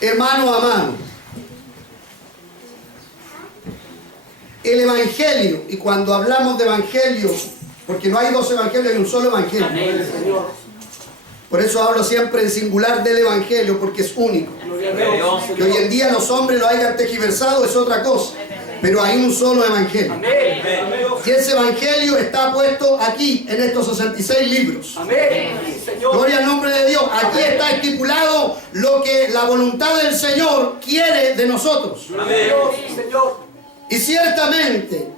hermano amado, el evangelio, y cuando hablamos de evangelio, porque no hay dos evangelios, hay un solo evangelio. Amén, Señor. Por eso hablo siempre en singular del evangelio, porque es único. Que hoy en día los hombres lo hayan tergiversado es otra cosa, pero hay un solo evangelio. Amén. Y ese evangelio está puesto aquí, en estos 66 libros. Amén. Señor. Gloria al nombre de Dios. Aquí está estipulado lo que la voluntad del Señor quiere de nosotros. Amén. Señor. Y ciertamente,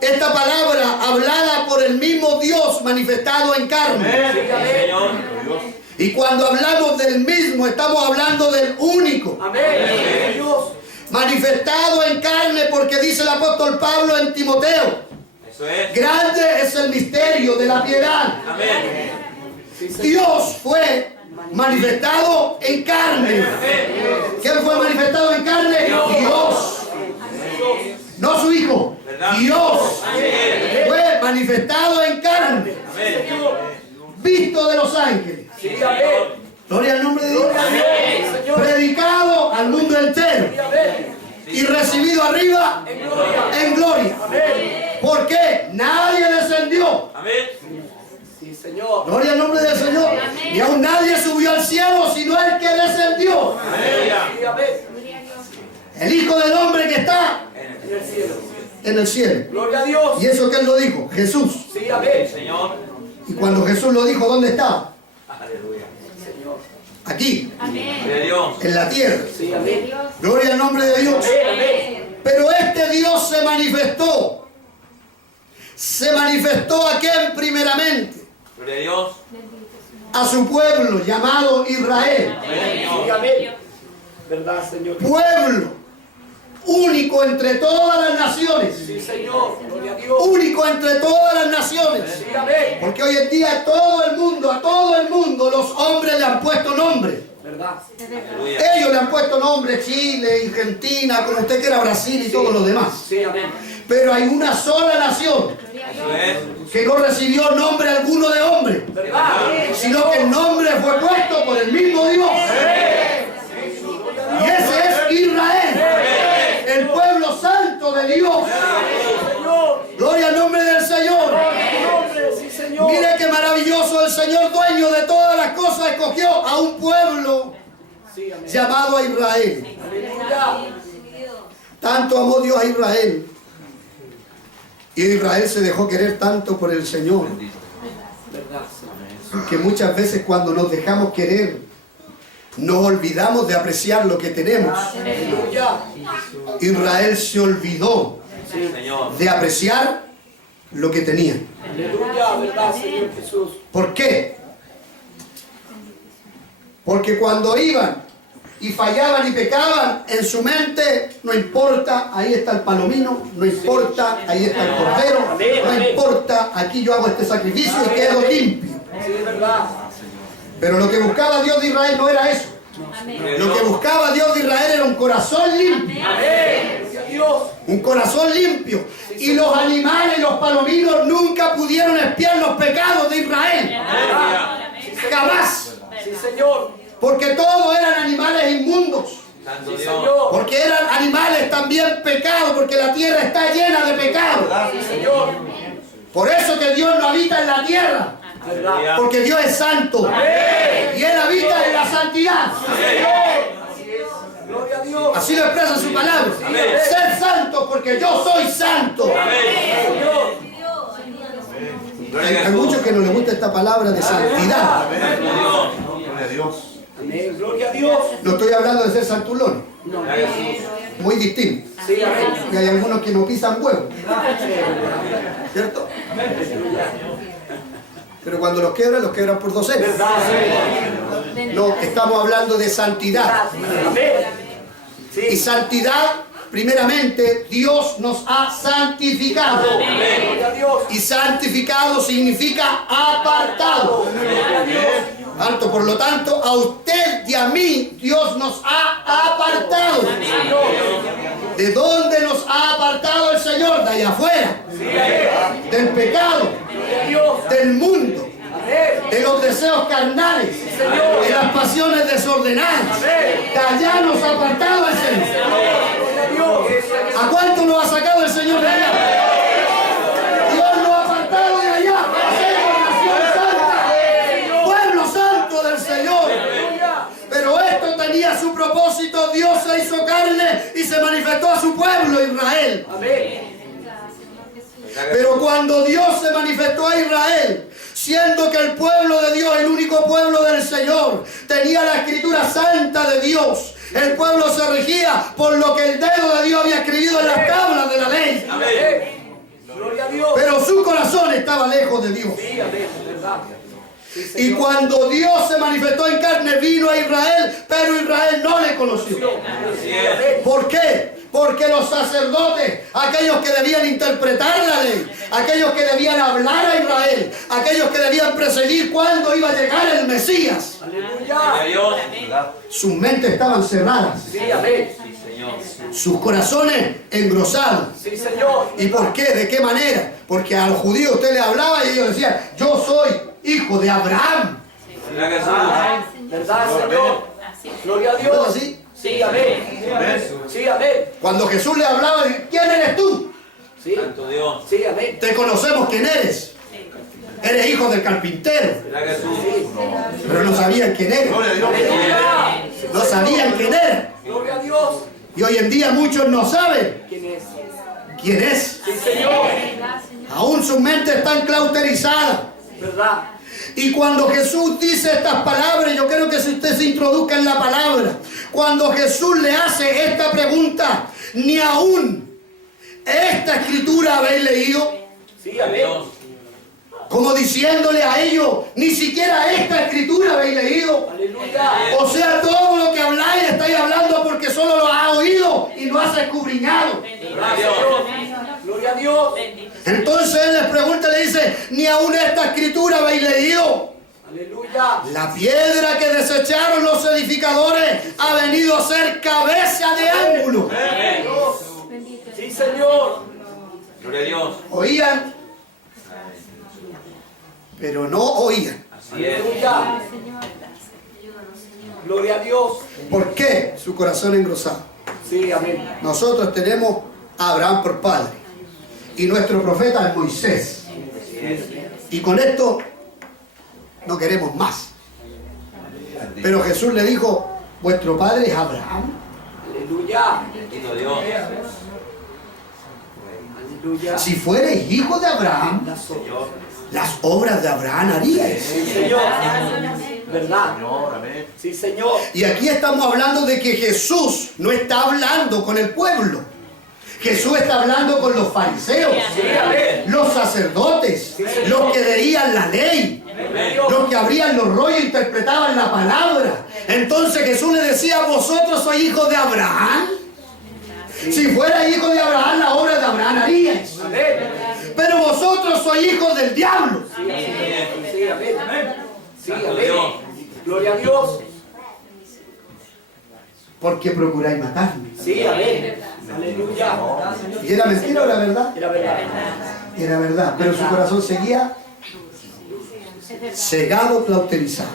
esta palabra hablada por el mismo Dios manifestado en carne. Amén. Y cuando hablamos del mismo, estamos hablando del único. Amén. Dios. Manifestado en carne, porque dice el apóstol Pablo en Timoteo: Eso es. grande es el misterio de la piedad. Amén. Dios fue manifestado en carne. ¿Quién fue manifestado en carne? Dios. No su hijo. Dios fue manifestado en carne. Visto de los ángeles. Gloria al nombre de Dios. Predicado al mundo entero. Y recibido arriba en gloria. ¿Por qué? Nadie descendió. Sí, Señor. Gloria al nombre del Señor. Y aún nadie subió al cielo, sino el que descendió. Sí, amén. El Hijo del Hombre que está En el cielo. en el cielo. Gloria a Dios. ¿Y eso quién lo dijo? Jesús. Sí, amén. Señor. Y cuando Jesús lo dijo, ¿dónde estaba? Aleluya. Señor. Aquí, De Dios. en la tierra. Sí, amén. Gloria al nombre de Dios. Amén. Pero este Dios se manifestó. Se manifestó a quién primeramente? Gloria a Dios. A su pueblo llamado Israel. Sí, amén. ¿Verdad, Señor? Pueblo único entre todas las naciones. Sí, Señor. Gloria a Dios. Único entre todas las naciones. Sí, amén. Porque hoy en día a todo el mundo los hombres le han puesto nombre. ¿Verdad? Aleluya. Ellos le han puesto nombre: Chile, Argentina, como usted quiera, Brasil y todos los demás. Sí, amén. Pero hay una sola nación Eso es. que no recibió nombre alguno de hombre, ¿Verdad? sino que el nombre fue puesto por el mismo Dios. Y ese es Israel, el pueblo santo de Dios. Señor. Gloria al nombre del Señor. Nombre, sí, Señor. Mire qué maravilloso: el Señor, dueño de todas las cosas, escogió a un pueblo Sí, amén. llamado a Israel. Aleluya. Tanto amó Dios a Israel, y Israel se dejó querer tanto por el Señor, ¿Verdad, Señor? que muchas veces cuando nos dejamos querer nos olvidamos de apreciar lo que tenemos. Aleluya. Israel se olvidó Señor. de apreciar lo que tenía. Aleluya. ¿Verdad, Señor Jesús? ¿Por qué? Porque cuando iban y fallaban y pecaban, en su mente: no importa, ahí está el palomino, no importa, ahí está el cordero, no importa, aquí yo hago este sacrificio y quedo limpio. Sí, ¿verdad? Pero lo que buscaba Dios de Israel no era eso. Lo que buscaba Dios de Israel era un corazón limpio. Amén. Gloria a Dios. Un corazón limpio. Y los animales, los palominos, nunca pudieron expiar los pecados de Israel. Jamás. Sí, Señor. Porque todos eran animales inmundos. Santo Sí, Dios. Señor. Porque eran animales también pecados. Porque la tierra está llena de pecados. Sí, Señor. Por eso que Dios no habita en la tierra. ¿Verdad? Porque Dios es santo. Y Él habita en la santidad. Gloria a Dios. Así lo expresa su palabra. Ser santo porque yo soy santo. Señor. Hay muchos que no les gusta esta palabra de santidad. Gloria a Dios. Amén. Gloria a Dios. No estoy hablando de ser santulón. No. Muy distinto. Sí, amén. Y hay algunos que no pisan huevo. ¿Cierto? Pero cuando los quebran por docenas. ¿Verdad? No, estamos hablando de santidad. Amén. Y santidad, primeramente, Dios nos ha santificado. Gloria a Dios. Y santificado significa apartado. Tanto, por lo tanto, a usted y a mí, Dios nos ha apartado. ¿De dónde nos ha apartado el Señor? De allá afuera. Del pecado. Del mundo. de los deseos carnales, de las pasiones desordenadas. De allá nos ha apartado el Señor. ¿A cuánto nos ha sacado el Señor de allá? Dios nos ha apartado de allá para ser nación santa, pueblo santo del Señor. Pero esto tenía su propósito. Dios se hizo carne y se manifestó a su pueblo Israel. Pero cuando Dios se manifestó a Israel, siendo que el pueblo de Dios, el único pueblo del Señor, tenía la escritura santa de Dios, el pueblo se regía por lo que el dedo de Dios había escrito en las tablas de la ley. Pero su corazón estaba lejos de Dios. Y cuando Dios se manifestó en carne, vino a Israel, pero Israel no le conoció. ¿Por qué? Porque los sacerdotes, aquellos que debían interpretar la ley, aquellos que debían hablar a Israel, aquellos que debían precedir cuándo iba a llegar el Mesías, sus mentes estaban cerradas, sus corazones engrosados. ¿Y por qué? ¿De qué manera? Porque al judío usted le hablaba y ellos decían: yo soy hijo de Abraham. ¿Verdad, Señor? Gloria a Dios. ¿No es así? Sí, amén. Sí, amén. Cuando Jesús le hablaba, ¿quién eres tú? Sí, Santo Dios. sí, amén. Te conocemos quién eres. Eres hijo del carpintero. Pero no sabían quién era. No sabían quién era. Gloria a Dios. Y hoy en día muchos no saben ¿Quién es? quién es. Sí, Señor. Aún sus mentes están clauterizadas. ¿Verdad? Y cuando Jesús dice estas palabras, yo creo que si usted se introduzca en la palabra, cuando Jesús le hace esta pregunta, ni aún esta escritura habéis leído, Sí, amén. como diciéndole a ellos, ni siquiera esta escritura habéis leído. Aleluya. O sea, todo lo que habláis estáis hablando porque solo lo has oído y lo has escudriñado. Gloria a Dios. Entonces él les pregunta y le dice, ni aún esta escritura habéis leído. Aleluya. La piedra que desecharon los edificadores ha venido a ser cabeza de ángulo. Sí, Señor. Gloria a Dios. Oían, pero no oían. Así es. Aleluya. Gloria a Dios. ¿Por qué? Su corazón engrosado. Sí, amén. Nosotros tenemos a Abraham por padre y nuestro profeta es Moisés. Y con esto no queremos más. Pero Jesús le dijo, vuestro padre es Abraham. Aleluya. Bendito Dios. Aleluya. Si fuereis hijo de Abraham, Señor. las obras de Abraham haríais. Sí, Señor. ¿Verdad? Sí, Señor. Y aquí estamos hablando de que Jesús no está hablando con el pueblo. Jesús está hablando con los fariseos, Sí, amén. los sacerdotes, los que leían la ley, los que abrían los rollos e interpretaban la palabra. Entonces Jesús le decía, vosotros sois hijos de Abraham. Si fuera hijo de Abraham, la obra de Abraham haríais. Amén. Pero vosotros sois hijos del diablo. Sí, amén. Sí, amén. Gloria a Dios. Porque procuráis matarme. Sí, amén. Aleluya. ¿Y era mentira o era verdad? Era verdad. Era verdad, pero su corazón seguía cegado, clauterizado.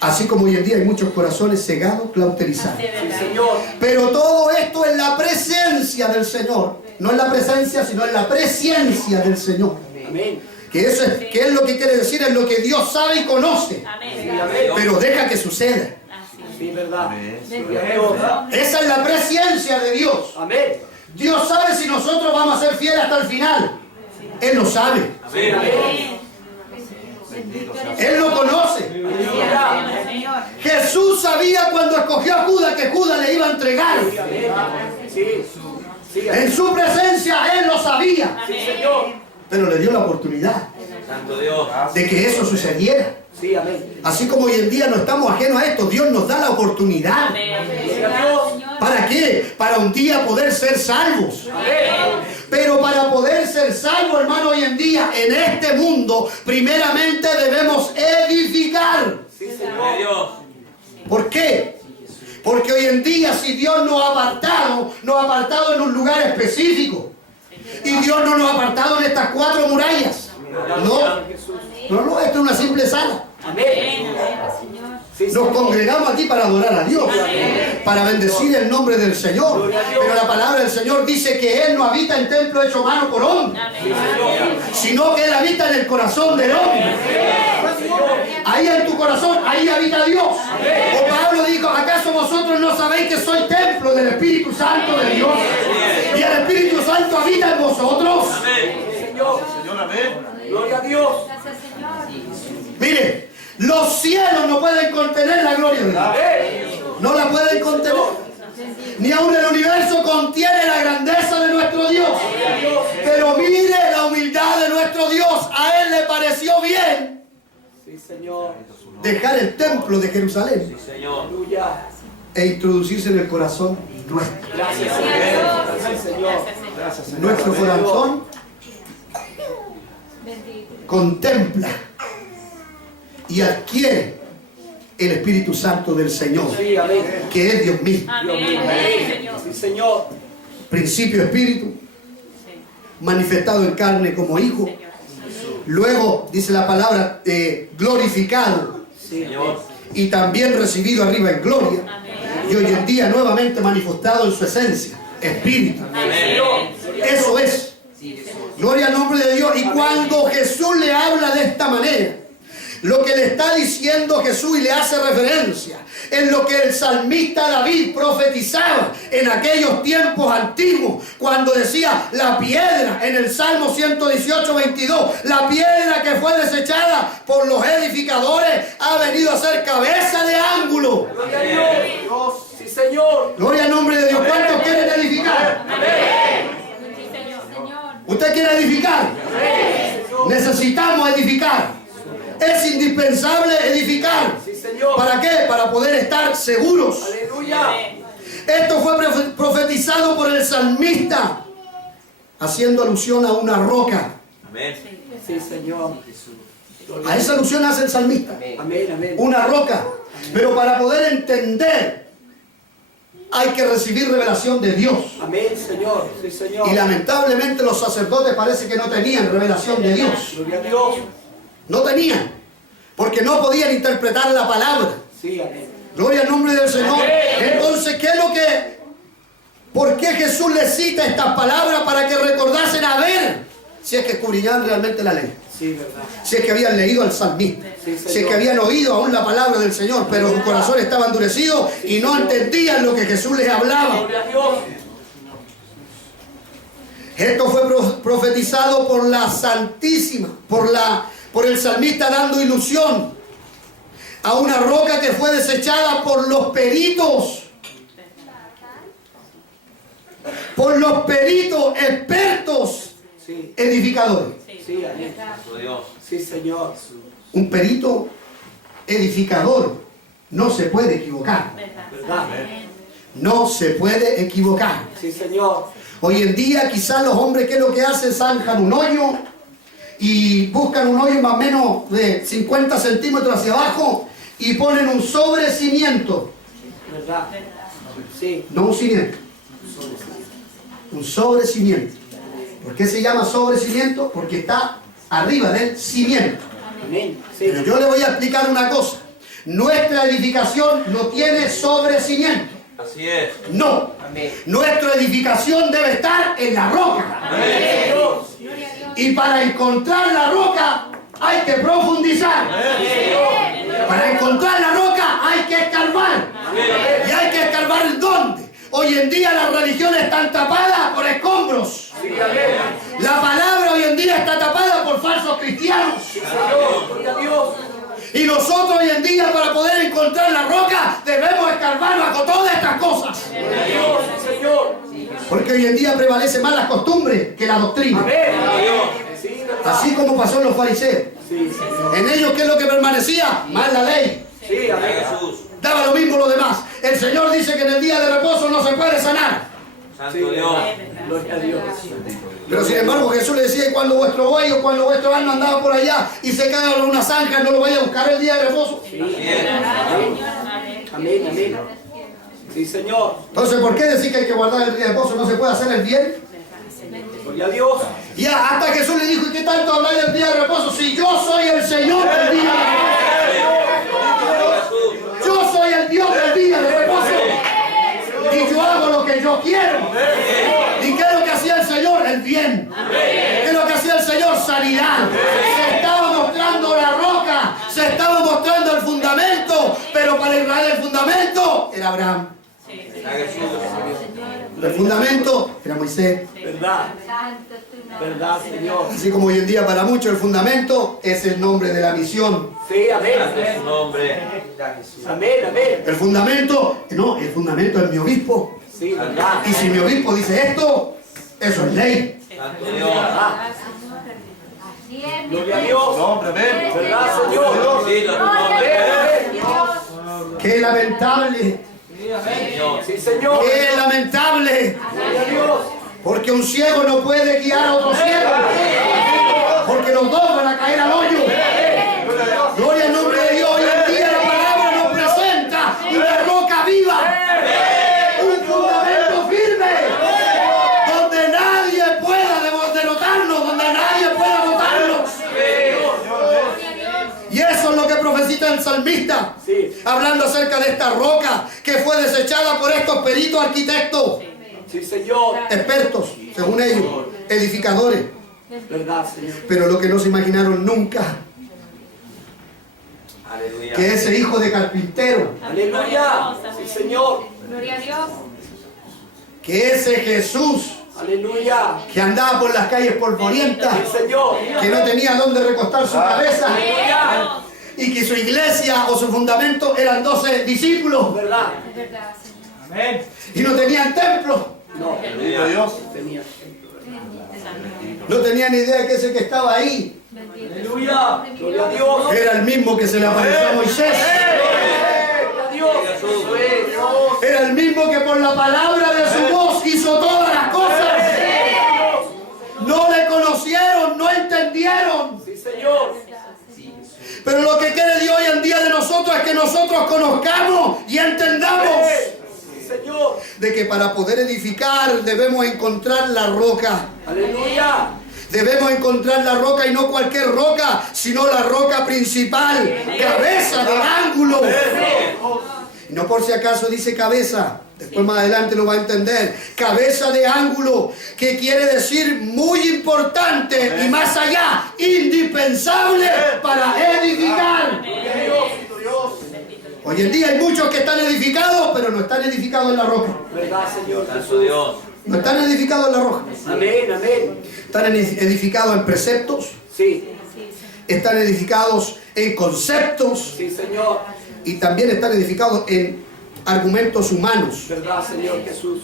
Así como hoy en día hay muchos corazones cegados, clauterizados. Sí, Señor. Pero todo esto en la presencia del Señor. No en la presencia, sino en la presencia del Señor. Amén. Que eso es, que es lo que quiere decir, es lo que Dios sabe y conoce. Sí, amén. Pero deja que suceda. Sí, verdad. Gloria a Dios. Esa es la presencia de Dios. Amén. Dios sabe si nosotros vamos a ser fieles hasta el final. Él lo sabe. Amén. Amén. Él lo conoce. Aleluya. Jesús sabía cuando escogió a Judas que Judas le iba a entregar. Sí. Sí, amén. En su presencia Él lo sabía. Sí, Señor. Pero le dio la oportunidad Santo Dios. de que eso sucediera. Sí, amén. Así como hoy en día no estamos ajenos a esto, Dios nos da la oportunidad. Gloria a Dios. ¿Para qué? Para un día poder ser salvos. Amén. Pero para poder ser salvos, hermano, hoy en día, en este mundo, primeramente debemos edificar. Sí, Gloria a Señor. Dios. ¿Por qué? Porque hoy en día, si Dios nos ha apartado en un lugar específico. Y Dios no nos ha apartado en estas 4 murallas. No. No, esto es una simple sala. Amén. Sí, Nos Señor. congregamos aquí para adorar a Dios, para bendecir el nombre del Señor. Pero la palabra del Señor dice que Él no habita en templo hecho mano por hombre, sino que Él habita en el corazón del hombre. Ahí en tu corazón, ahí habita Dios. O Pablo dijo, ¿acaso vosotros no sabéis que soy templo del Espíritu Santo de Dios? Y el Espíritu Santo habita en vosotros. Señor. Gloria a Dios. Mire, los cielos no pueden contener la gloria de Dios. No la pueden contener. Ni aún el universo contiene la grandeza de nuestro Dios. Pero mire la humildad de nuestro Dios. A Él le pareció bien Sí, Señor. dejar el templo de Jerusalén Sí, Señor. Aleluya. e introducirse en el corazón nuestro. Gracias, Señor. Gracias, Señor. Gracias, Señor. Nuestro corazón contempla y adquiere el Espíritu Santo del Señor, Sí, amén. que es Dios mismo. Sí, Señor. Principio espíritu, manifestado en carne como hijo. Luego, dice la palabra, glorificado Sí, Señor. y también recibido arriba en gloria. Y hoy en día nuevamente manifestado en su esencia, espíritu. Eso es. Gloria al nombre de Dios. Y cuando Jesús le habla de esta manera, lo que le está diciendo Jesús y le hace referencia en lo que el salmista David profetizaba en aquellos tiempos antiguos, cuando decía la piedra en el Salmo 118, 22, la piedra que fue desechada por los edificadores ha venido a ser cabeza de ángulo. Gloria a Dios. Sí, Señor. Gloria al nombre de Dios. ¿Cuántos quieren edificar? ¿Usted quiere edificar? Necesitamos edificar. Es indispensable edificar. Sí, Señor. ¿Para qué? Para poder estar seguros. Aleluya. Esto fue profetizado por el salmista, haciendo alusión a una roca. Amén. Sí, Señor. A esa alusión hace el salmista. Amén, amén. Una roca. Pero para poder entender, hay que recibir revelación de Dios. Amén, Señor. Sí, Señor. Y lamentablemente los sacerdotes parece que no tenían revelación de Dios. Gloria a Dios. No tenían. Porque no podían interpretar la palabra. Sí, amén. Gloria al nombre del Señor. Entonces, ¿qué es lo que... ¿Por qué Jesús les cita estas palabras? Para que recordasen a ver si es que escudriñaban realmente la ley. Sí, verdad. Si es que habían leído al salmista. Sí, Si es que habían oído aún la palabra del Señor, pero su corazón estaba endurecido y no entendían lo que Jesús les hablaba. Gloria a Dios. Esto fue profetizado por la Santísima, por el salmista, dando ilusión a una roca que fue desechada por los peritos expertos Sí, edificadores. sí, amén. Santo Dios. Sí, Señor. Un perito edificador no se puede equivocar. ¿Verdad? No se puede equivocar. Sí, Señor. Hoy en día quizás los hombres, ¿qué es lo que hacen? Zanjan un hoyo y buscan un hoyo más o menos de 50 centímetros hacia abajo y ponen un sobrecimiento. ¿Verdad? Sí. No un cimiento. Un sobrecimiento. ¿Por qué se llama sobrecimiento? Porque está arriba del cimiento. Amén. Sí. Pero yo le voy a explicar una cosa. Nuestra edificación no tiene sobrecimiento. Así es. No. Nuestra edificación debe estar en la roca. Dios. Y para encontrar la roca hay que profundizar. Para encontrar la roca hay que escarbar. ¿Y hay que escarbar dónde? Hoy en día las religiones están tapadas por escombros. Sí, amén. La palabra hoy en día está tapada por falsos cristianos. Señor. Gloria a Dios. Y nosotros hoy en día, para poder encontrar la roca, debemos escarbar bajo todas estas cosas. Gloria a Dios. Sí, Señor. Porque hoy en día prevalece más las costumbres que la doctrina. Amén. Sí, verdad. Así como pasó en los fariseos. Sí, Señor. En ellos, ¿qué es lo que permanecía? Más la ley. Sí, amén. Jesús. Daba lo mismo lo demás. El Señor dice que en el día de reposo no se puede sanar. Santo Sí, Dios. Gloria a Dios. Pero sin embargo Jesús le decía, y cuando vuestro buey o cuando vuestro asno andaba por allá y se cae en una zanja, no lo vaya a buscar el día de reposo. Así es. Amén, amén. Sí, Señor. Entonces, ¿por qué decir que hay que guardar el día de reposo? ¿No se puede hacer el bien? Gloria a Dios. Ya, hasta Jesús le dijo, ¿y qué tanto habláis del día de reposo? Si yo soy el Señor del día de reposo. Yo soy el Dios del día de reposo. Y yo hago lo que yo quiero. ¿Y qué es lo que hacía el Señor? El bien. ¿Qué es lo que hacía el Señor? Sanidad. Se estaba mostrando la roca. Se estaba mostrando el fundamento. Pero para Israel el fundamento era Abraham. El fundamento era Moisés. Verdad. Verdad, Señor. Así como hoy en día para muchos el fundamento es el nombre de la misión. Sí, amén. Su nombre. Amén, amén. El fundamento, no, el fundamento es mi obispo. Sí, verdad. Y si mi obispo dice esto, eso es ley. Santo Dios. Gloria a Dios. Verdad, Señor. Sí, tu nombre. Qué lamentable, Señor. Sí, Señor. qué lamentable. Gloria a Dios. Porque un ciego no puede guiar a otro ciego. Porque los dos van a caer al hoyo. Gloria al nombre de Dios. Hoy en día la palabra nos presenta una roca viva. Un fundamento firme. Donde nadie pueda derrotarnos. Donde nadie pueda botarnos. Y eso es lo que profetiza el salmista. Sí. Hablando acerca de esta roca que fue desechada por estos peritos arquitectos. Sí, Señor. Expertos, según ellos, edificadores. Verdad, Señor. Pero lo que no se imaginaron nunca, Aleluya. que ese hijo de carpintero, Aleluya. Sí, Señor. Gloria a Dios. que ese Jesús Aleluya. que andaba por las calles polvorientas, Sí, Señor. que no tenía dónde recostar su cabeza, Aleluya. y que su iglesia o su fundamento eran 12 discípulos, Verdad. Es verdad, Señor. Amén. y no tenían templo, No. Aleluya. Dios. Tenía. no tenían idea de que ese que estaba ahí Bendito. Aleluya. Gloria a Dios. era el mismo que se le apareció a Moisés, Gloria a Dios. Dios. era el mismo que por la palabra de su voz hizo todas las cosas. No le conocieron, no entendieron. Sí, Señor. Pero lo que quiere Dios hoy en día de nosotros es que nosotros conozcamos y entendamos Sí, Señor. de que para poder edificar debemos encontrar la roca. Aleluya. Debemos encontrar la roca y no cualquier roca, sino la roca principal, cabeza del ángulo. Y no por si acaso dice cabeza, después más adelante lo va a entender. Cabeza de ángulo, que quiere decir muy importante y más allá, indispensable para edificar. Hoy en día hay muchos que están edificados, pero no están edificados en la roca. Verdad, Señor Santo Jesús. Dios. No están edificados en la roca. Amén, amén. Están edificados en preceptos, Sí. están edificados en conceptos Sí, Señor. y también están edificados en argumentos humanos. Verdad, Señor Jesús.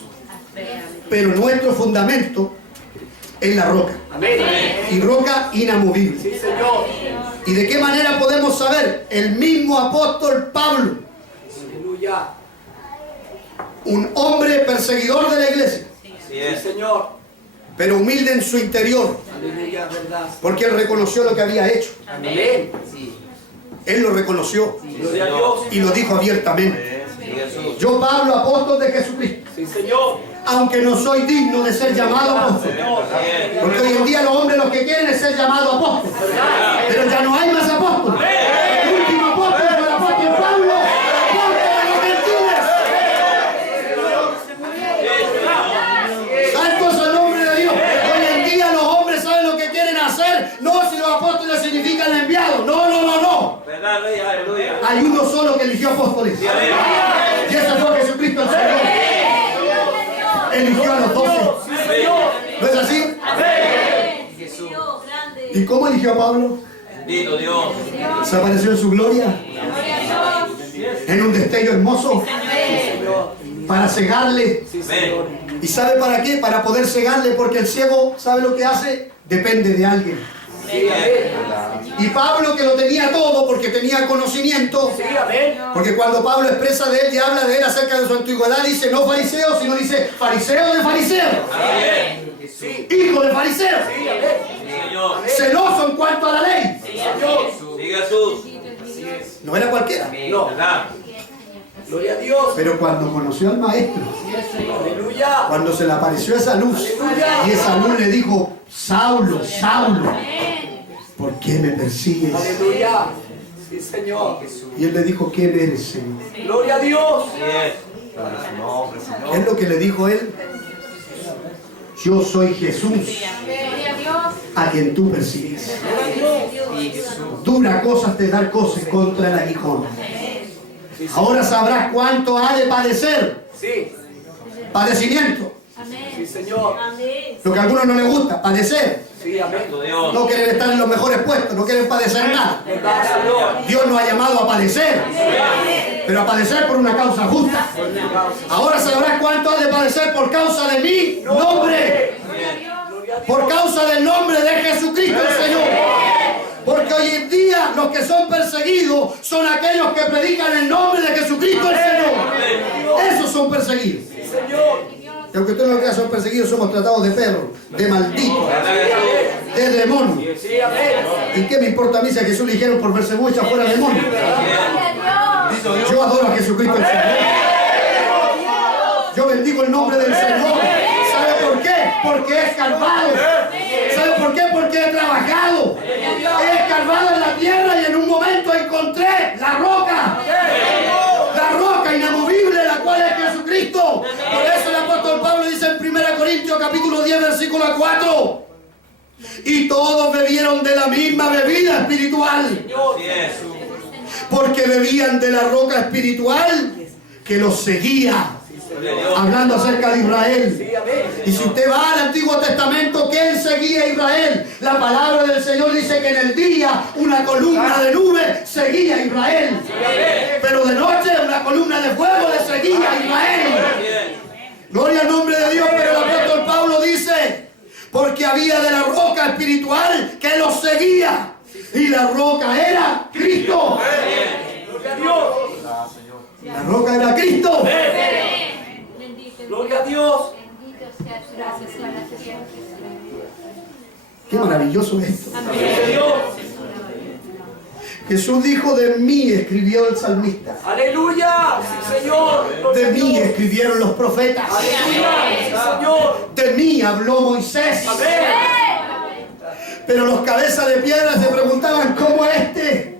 Pero nuestro fundamento es la roca. Amén. Y roca inamovible. Sí, Señor. ¿Y de qué manera podemos saber? El mismo apóstol Pablo, Aleluya. un hombre perseguidor de la iglesia, Así Sí, es. Señor. pero humilde en su interior, Aleluya, verdad. porque él reconoció lo que había hecho. Amén. Él lo reconoció Gloria a Dios. y lo dijo abiertamente. Sí, Jesús. Yo, Pablo, apóstol de Jesucristo, Sí, Señor. aunque no soy digno de ser llamado apóstol, Así es. porque hoy en día los hombres lo que quieren es ser llamados apóstoles, pero ya no hay más apóstoles. El último apóstol fue el apóstol Pablo, apóstol de los gentiles. Santo es el nombre de Dios. Hoy en día los hombres saben lo que quieren hacer, no si los apóstoles significan enviados, no. ¿Verdad, Rey? Aleluya. Hay uno solo que eligió apóstoles, Amén. y ese fue Jesucristo el Señor. Eligió a los 12. ¿No es así? Jesús. ¿Y cómo eligió a Pablo? Bendito Dios. Se apareció en su gloria, en un destello hermoso, para cegarle. Sí, Señor. Amén. ¿Y sabe para qué? Para poder cegarle, porque el ciego, ¿sabe lo que hace? Depende de alguien. Sí, amén. Y Pablo, que lo tenía todo, porque tenía conocimiento, Sí, amén. porque cuando Pablo expresa de él y habla de él acerca de su antigüedad, dice no fariseo, sino dice fariseo de fariseos, Amén. Sí. hijo de fariseos, Sí, amén. Sí, Señor. celoso en cuanto a la ley. Señor. Sí, Jesús. No era cualquiera. No. ¿Verdad? Gloria a Dios. Pero cuando conoció al Maestro, Aleluya. cuando se le apareció esa luz, y esa luz le dijo, Saulo, Saulo, ¿por qué me persigues? Aleluya. Sí, Señor. Y él le dijo, ¿quién eres, Señor? Gloria a Dios. ¿Qué es lo que le dijo él? Yo soy Jesús, a quien tú persigues. Dura cosas te dar cosas contra el aguijón. Ahora sabrás cuánto ha de padecer. Sí. Padecimiento. Sí, Señor. Lo que a algunos no les gusta, padecer. Sí, amén. No quieren estar en los mejores puestos, no quieren padecer nada. ¿Verdad, Señor? Dios nos ha llamado a padecer, pero a padecer por una causa justa. Ahora sabrás cuánto has de padecer por causa de mi nombre. Por causa del nombre de Jesucristo el Señor. Porque hoy en día los que son perseguidos son aquellos que predican el nombre de Jesucristo el Señor. Esos son perseguidos. Señor. Y aunque ustedes no crean, son perseguidos, somos tratados de perros, de malditos, de demonios. Sí, amén. ¿Y qué me importa a mí si a Jesús le dijeron por Bersebú echa fuera demonios? Yo adoro a Jesucristo el Señor. Yo bendigo el nombre del Señor. ¿Sabe por qué? Porque he escarbado. ¿Sabe por qué? Porque he trabajado. He escarbado en la tierra y en un momento encontré la roca. La roca inamovible, la cual es Jesucristo. Por eso el apóstol Pablo dice en 1 Corintios capítulo 10 versículo 4. Y todos bebieron de la misma bebida espiritual. Porque bebían de la roca espiritual que los seguía. Hablando acerca de Israel. Y si usted va al Antiguo Testamento, ¿quién seguía a Israel? La palabra del Señor dice que en el día una columna de nube seguía a Israel. Pero de noche una columna de fuego le seguía a Israel. Gloria al nombre de Dios. Pero el apóstol Pablo dice, porque había de la roca espiritual que los seguía. Y la roca era Cristo. La roca era Cristo. Gloria a Dios. Qué maravilloso es esto. Dios. Jesús dijo, de mí escribió el salmista. Aleluya. Sí, Señor. De mí escribieron los profetas. Aleluya. Sí, Señor. De mí habló Moisés. Amén. Pero los cabezas de piedra se preguntaban, ¿cómo este?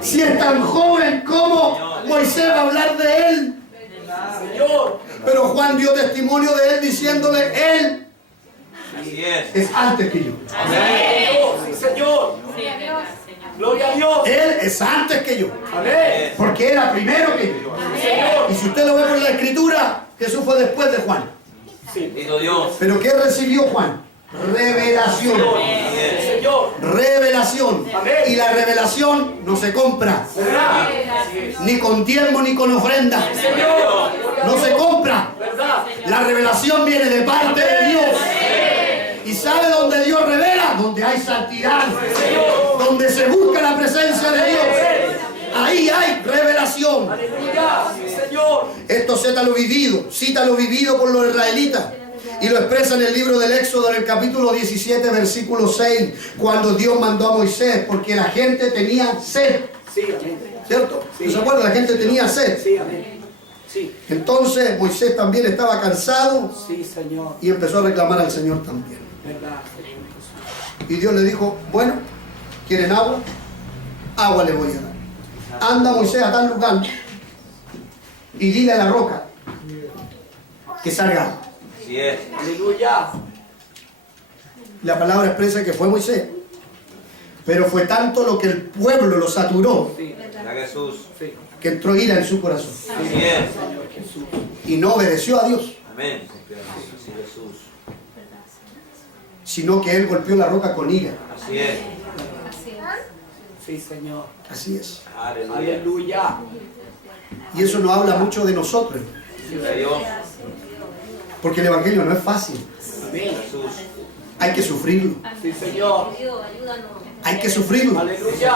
Si es tan joven, ¿cómo Moisés va a hablar de él? Señor. Pero Juan dio testimonio de él diciéndole, él es antes que yo. Sí, Señor. Gloria a Dios. Él es antes que yo. Amén. Porque era primero que yo. Y si usted lo ve por la escritura, Jesús fue después de Juan. Pero ¿qué recibió Juan? Revelación. Señor. Revelación. Y la revelación no se compra. ¿Verdad? Ni con tiempo ni con ofrenda. Señor. No se compra. ¿Verdad? La revelación viene de parte de Dios. ¿Y sabe dónde Dios revela? Donde hay santidad. Donde se busca la presencia de Dios. Ahí hay revelación. Aleluya. Sí, Señor. Esto cita lo vivido por los israelitas. Y lo expresa en el libro del Éxodo, en el capítulo 17, versículo 6, cuando Dios mandó a Moisés, porque la gente tenía sed. Sí, amén. ¿Cierto? Sí. ¿Se acuerdan? La gente tenía sed. Sí, amén. Sí. Entonces Moisés también estaba cansado Sí, Señor. y empezó a reclamar al Señor también. ¿Verdad, Señor Jesús? Y Dios le dijo, bueno, ¿quieren agua? Agua le voy a dar. Anda Moisés a tal lugar y dile a la roca que salga agua. Aleluya. La palabra expresa que fue Moisés. Pero fue tanto lo que el pueblo lo saturó Sí. Sí. que entró ira en su corazón. Señor Jesús. Y no obedeció a Dios, sino que él golpeó la roca con ira. Sí, Señor. Así es. Aleluya. Y eso nos habla mucho de nosotros. Porque el evangelio no es fácil. Amén. Hay que sufrirlo. Sí, Señor. Hay que sufrirlo. Aleluya.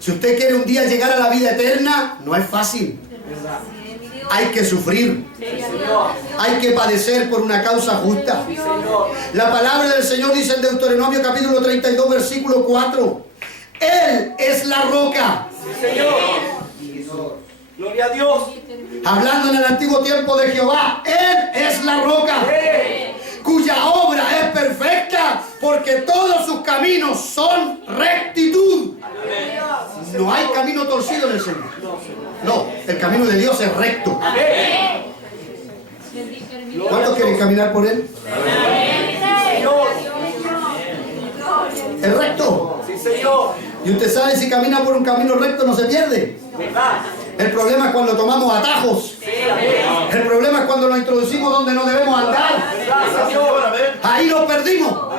Si usted quiere un día llegar a la vida eterna, no es fácil. ¿Verdad? Hay que sufrir. Sí, Señor. Hay que padecer por una causa justa. Sí, Señor. La palabra del Señor dice en Deuteronomio capítulo 32 versículo 4. Él es la roca. Sí, Señor. Gloria a Dios. Hablando en el antiguo tiempo de Jehová, Él es la roca, cuya obra es perfecta, porque todos sus caminos son rectitud. No hay camino torcido en el Señor. No, el camino de Dios es recto. ¿Cuántos quieren caminar por Él? Es recto. Sí, Señor. Y usted sabe, si camina por un camino recto no se pierde. El problema es cuando tomamos atajos. El problema es cuando nos introducimos donde no debemos andar. Ahí nos perdimos.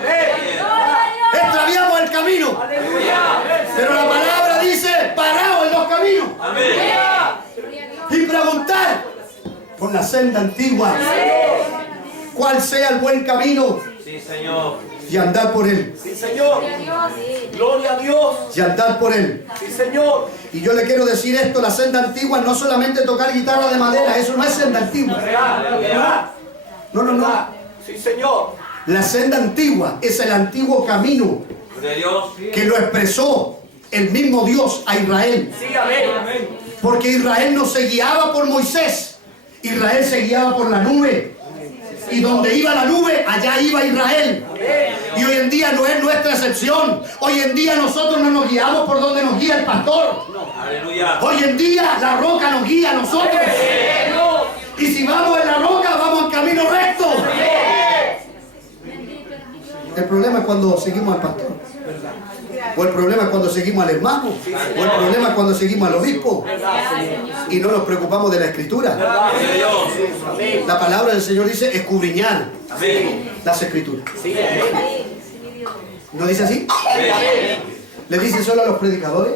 Extraviamos el camino. Pero la palabra dice, paraos en los caminos. Y preguntar por la senda antigua cuál sea el buen camino. Sí, Señor. Y andar por Él. Sí, Señor. Gloria a Dios. Y andar por Él. Sí, Señor. Y yo le quiero decir esto, la senda antigua no solamente tocar guitarra de madera, eso no es senda antigua. No. Sí, Señor. La senda antigua es el antiguo camino Gloria a Dios. que lo expresó el mismo Dios a Israel. Sí, amén. Porque Israel no se guiaba por Moisés, Israel se guiaba por la nube. Y donde iba la nube, allá iba Israel. Y hoy en día no es nuestra excepción. Hoy en día nosotros no nos guiamos por donde nos guía el pastor. Aleluya. Hoy en día la roca nos guía a nosotros. Y si vamos en la roca, vamos en camino recto. El problema es cuando seguimos al pastor. O el problema es cuando seguimos al hermano. O el problema es cuando seguimos al obispo. Y no nos preocupamos de la escritura. Gloria a Dios. La palabra del Señor dice escudriñar Amén. las escrituras. Sí, amén. ¿No dice así? ¿Le dice solo a los predicadores?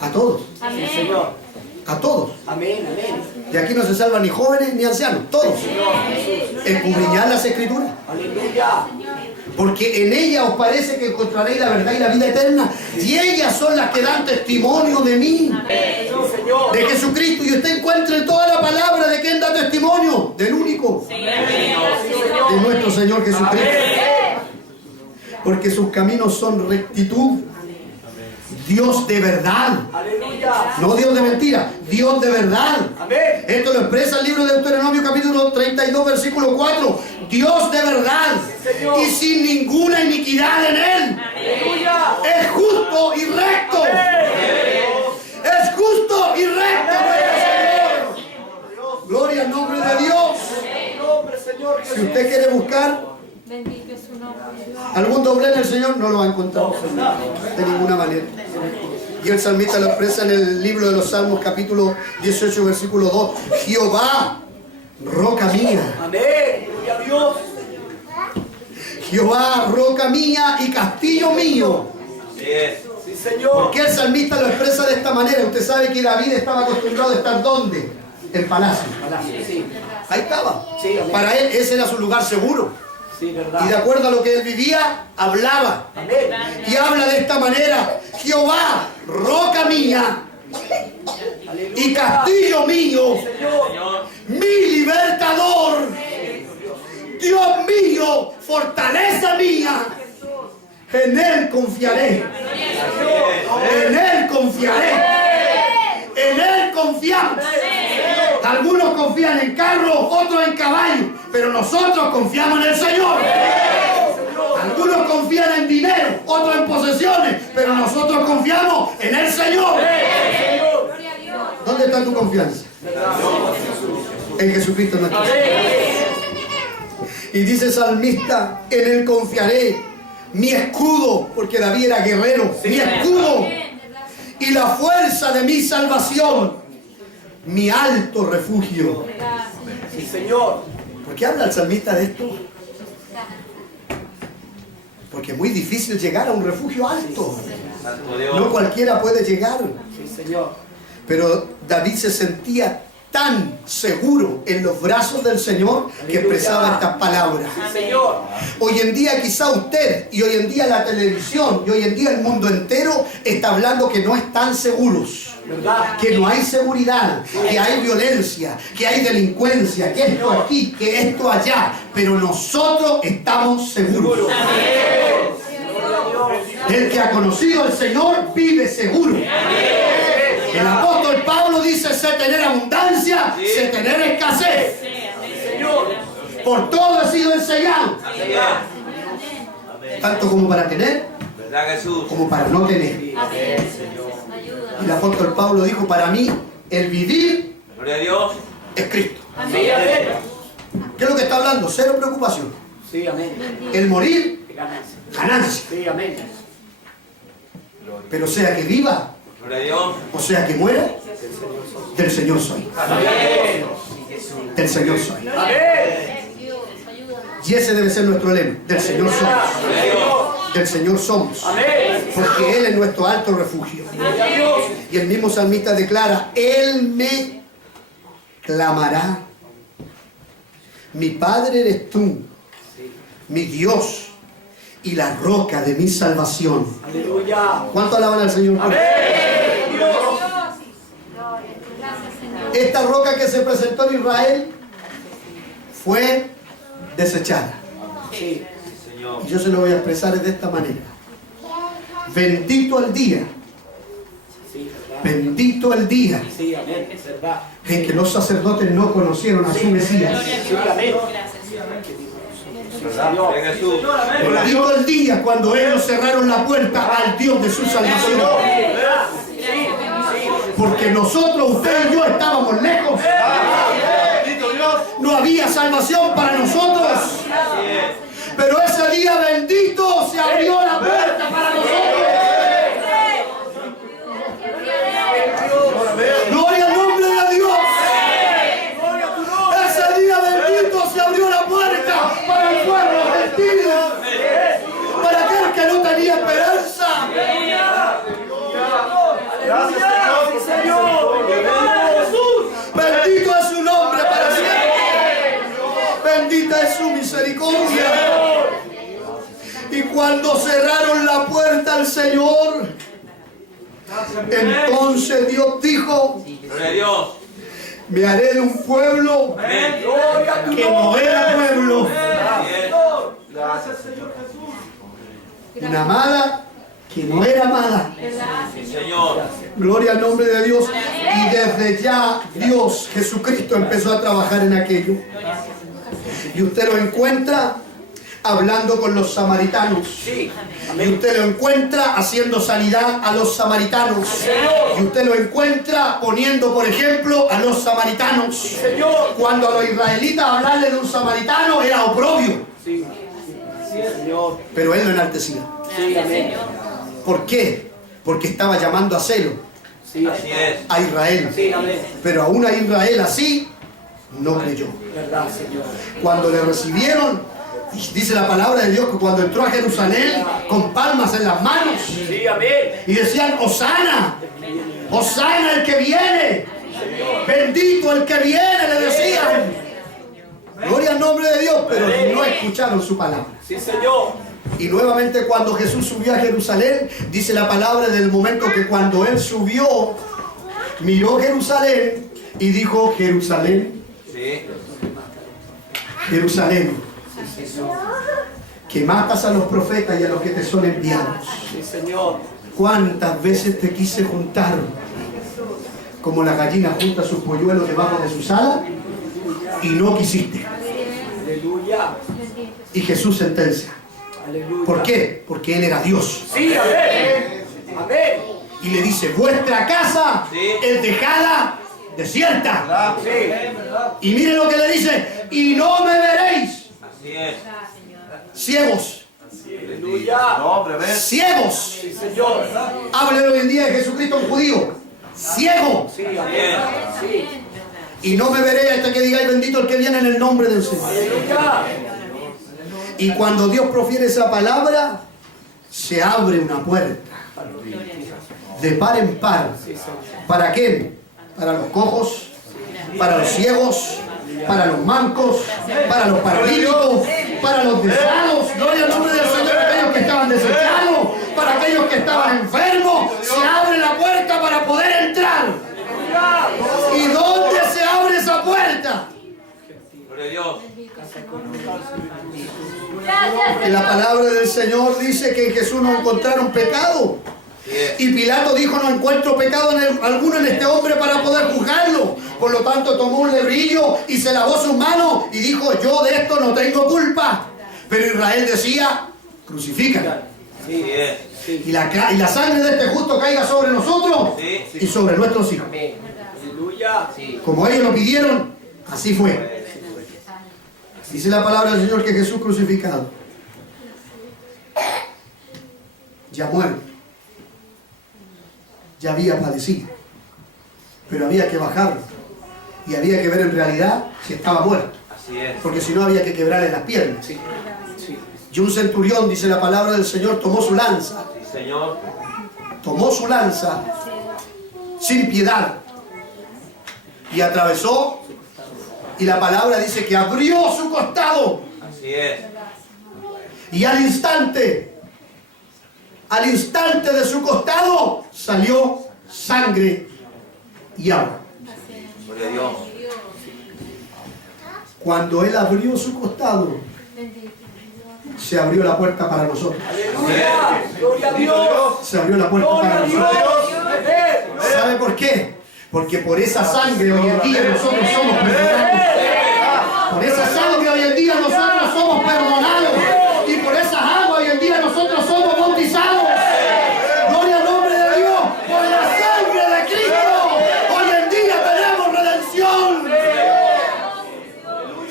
A todos. Sí, Señor. A todos. Amén, amén. Y aquí no se salvan ni jóvenes ni ancianos. Todos. Escudriñar las escrituras. Aleluya. Porque en ella os parece que encontraréis la verdad y la vida eterna. Y ellas son las que dan testimonio de mí. Sí, Señor. De Jesucristo. Y usted encuentre toda la palabra de quién da testimonio. Del único. De nuestro Señor Jesucristo. Porque sus caminos son rectitud. Dios de verdad. Aleluya. No Dios de mentira. Dios de verdad. Amén. Esto lo expresa el libro de Deuteronomio capítulo 32 versículo 4. Dios de verdad. Señor. Y sin ninguna iniquidad en Él. Aleluya. Es justo y recto. Es justo y recto nuestro Señor. Gloria al nombre de Dios. Nombre, Señor. Si usted quiere buscar Bendito es su nombre. algún doble en el Señor, no lo va a encontrar de ninguna manera. Y el salmista lo expresa en el libro de los Salmos capítulo 18 versículo 2. Jehová, roca mía. Amén. Gloria a Dios. Jehová, roca mía y castillo mío. Así es. Sí, Señor. ¿Por qué el salmista lo expresa de esta manera? Usted sabe que David estaba acostumbrado a estar ¿dónde? En palacio. Sí, Ahí estaba. Sí, amén. Para él ese era su lugar seguro. sí, Y de verdad. acuerdo a lo que él vivía, hablaba. Amén. Y habla de esta manera. Jehová, roca mía y castillo mío, Señor. Señor. mi libertador. Dios mío, fortaleza mía. En Él confiaré. En Él confiaré. En Él confiamos. Algunos confían en carros, otros en caballos, pero nosotros confiamos en el Señor. Algunos confían en dinero, otros en posesiones, pero nosotros confiamos en el Señor. ¿Dónde está tu confianza? En Jesucristo nuestro Señor. Y dice el salmista, en Él confiaré, mi escudo, porque David era guerrero, mi escudo y la fuerza de mi salvación, mi alto refugio. Sí, Señor. ¿Por qué habla el salmista de esto? Porque es muy difícil llegar a un refugio alto. Santo Dios. No cualquiera puede llegar. Sí, Señor. Pero David se sentía tan seguro en los brazos del Señor que expresaba estas palabras. Sí, Señor. Hoy en día quizá usted, y hoy en día la televisión, y hoy en día el mundo entero está hablando que no están seguros. ¿Verdad? Que no hay seguridad, que hay violencia, que hay delincuencia, que esto aquí, que esto allá. Pero nosotros estamos seguros. El que ha conocido al Señor vive seguro. El apóstol apóstol Pablo dice: sé tener abundancia, Sí. sé tener escasez. Señor. Por todo he sido enseñado, Así es. Amén. tanto como para tener ¿Verdad, Jesús? como para no tener. Y el apóstol Pablo dijo: para mí el vivir Gloria a Dios. es Cristo. Sí, amén. ¿Qué es lo que está hablando? Cero preocupación. Sí, amén. El morir, Ganancia. ganancia. Sí, amén. Pero sea que viva Gloria a Dios. o sea que muera, del Señor soy. Amén. Del Señor soy. Amén. Y ese debe ser nuestro lema: del Señor somos. Gloria a Dios. Del Señor somos. Amén. Porque Él es nuestro alto refugio. Gloria a Dios. Y el mismo salmista declara: Él me clamará. Mi Padre eres tú, mi Dios y la roca de mi salvación. Aleluya. ¿Cuánto alaban al Señor? Amén. Dios. Esta roca que se presentó en Israel fue desechada. Sí. Señor. Y yo se lo voy a expresar de esta manera: bendito el día, Sí, verdad. bendito el día Sí, amén. Es verdad. en que los sacerdotes no conocieron a su Mesías. Sí, amén. ¿Verdad? Gloria a Jesús. Bendito el día cuando ellos cerraron la puerta al Dios de su salvación. Porque nosotros, usted y yo, estábamos lejos. No había salvación para nosotros. Pero ese día bendito se abrió la puerta para nosotros. Gloria al nombre de Dios. Ese día bendito se abrió la puerta para el pueblo gentil, para aquel que no tenía esperanza. Bendito es su nombre para siempre. Bendita es su misericordia. Y cuando cerraron la puerta al Señor, entonces Dios dijo: Gloria a Dios. me haré de un pueblo Amén. que no era pueblo, Así es. una amada que no era amada. Sí, Señor. Gloria al nombre de Dios. Y desde ya Dios, Jesucristo, empezó a trabajar en aquello. Y usted lo encuentra hablando con los samaritanos. Sí. Y usted lo encuentra haciendo sanidad a los samaritanos. Y usted lo encuentra poniendo, por ejemplo, a los samaritanos. Señor. Cuando a los israelitas hablarle de un samaritano era oprobio, Sí. Sí, Señor. pero él lo enaltecía. Sí, amén. ¿Por qué? Porque estaba llamando a celo Sí, Así es. a Israel. Sí, amén. Pero aún a Israel así no creyó. Verdad, Señor. Cuando le recibieron, dice la palabra de Dios que cuando entró a Jerusalén con palmas en las manos Sí, amén. y decían: Hosana, Hosana el que viene, bendito el que viene, le decían. Gloria al nombre de Dios, pero no escucharon su palabra. Sí, Señor. Y nuevamente cuando Jesús subió a Jerusalén, dice la palabra del momento que cuando él subió, miró Jerusalén y dijo: Jerusalén, Sí. Jerusalén, que matas a los profetas y a los que te son enviados. Sí, Señor. ¿Cuántas veces te quise juntar como la gallina junta sus polluelos debajo de sus alas y no quisiste? Aleluya. Y Jesús sentencia. Aleluya. ¿Por qué? Porque Él era Dios. Sí, amén. Amén. Y le dice: vuestra casa Sí. es dejada desierta. Sí. Y miren lo que le dice: y no me veréis Así es. ciegos. Aleluya. Ciegos. Sí, Señor. Hable hoy en día de Jesucristo un judío. Ciego. Sí, amén. Sí. Y no me veréis hasta que digáis: bendito el que viene en el nombre del Señor. Aleluya. Y cuando Dios profiere esa palabra, se abre una puerta de par en par. ¿Para qué? Para los cojos, para los ciegos, para los mancos, para los paralíticos, para los deseados. Gloria al nombre del Señor. Para aquellos que estaban desechados, para aquellos que estaban enfermos, se abre la puerta para poder entrar. ¿Y dónde se abre esa puerta? Gloria a Dios. En la palabra del Señor dice que en Jesús no encontraron pecado. Y Pilato dijo: no encuentro pecado alguno en este hombre para poder juzgarlo. Por lo tanto tomó un lebrillo y se lavó sus manos y dijo: yo de esto no tengo culpa. Pero Israel decía: crucifícalo. Y la sangre de este justo caiga sobre nosotros y sobre nuestros hijos. Aleluya. Como ellos lo pidieron, así fue. Dice la palabra del Señor que Jesús crucificado, ya muerto, ya había padecido, pero había que bajarlo y había que ver en realidad si estaba muerto, porque si no había que quebrarle las piernas. Y un centurión, dice la palabra del Señor, tomó su lanza, tomó su lanza sin piedad y atravesó, y la palabra dice que abrió su costado. Así es. Y al instante de su costado salió sangre y agua. Gloria a Dios. Cuando Él abrió su costado, se abrió la puerta para nosotros. Aleluya. Gloria a Dios. Se abrió la puerta Gloria para a nosotros. Dios. ¿Sabe por qué? Porque por esa sangre hoy en día nosotros somos perdonados. Por esa sangre hoy en día nosotros somos perdonados. Y por esa agua hoy en día nosotros somos bautizados. Gloria al nombre de Dios. Por la sangre de Cristo hoy en día tenemos redención.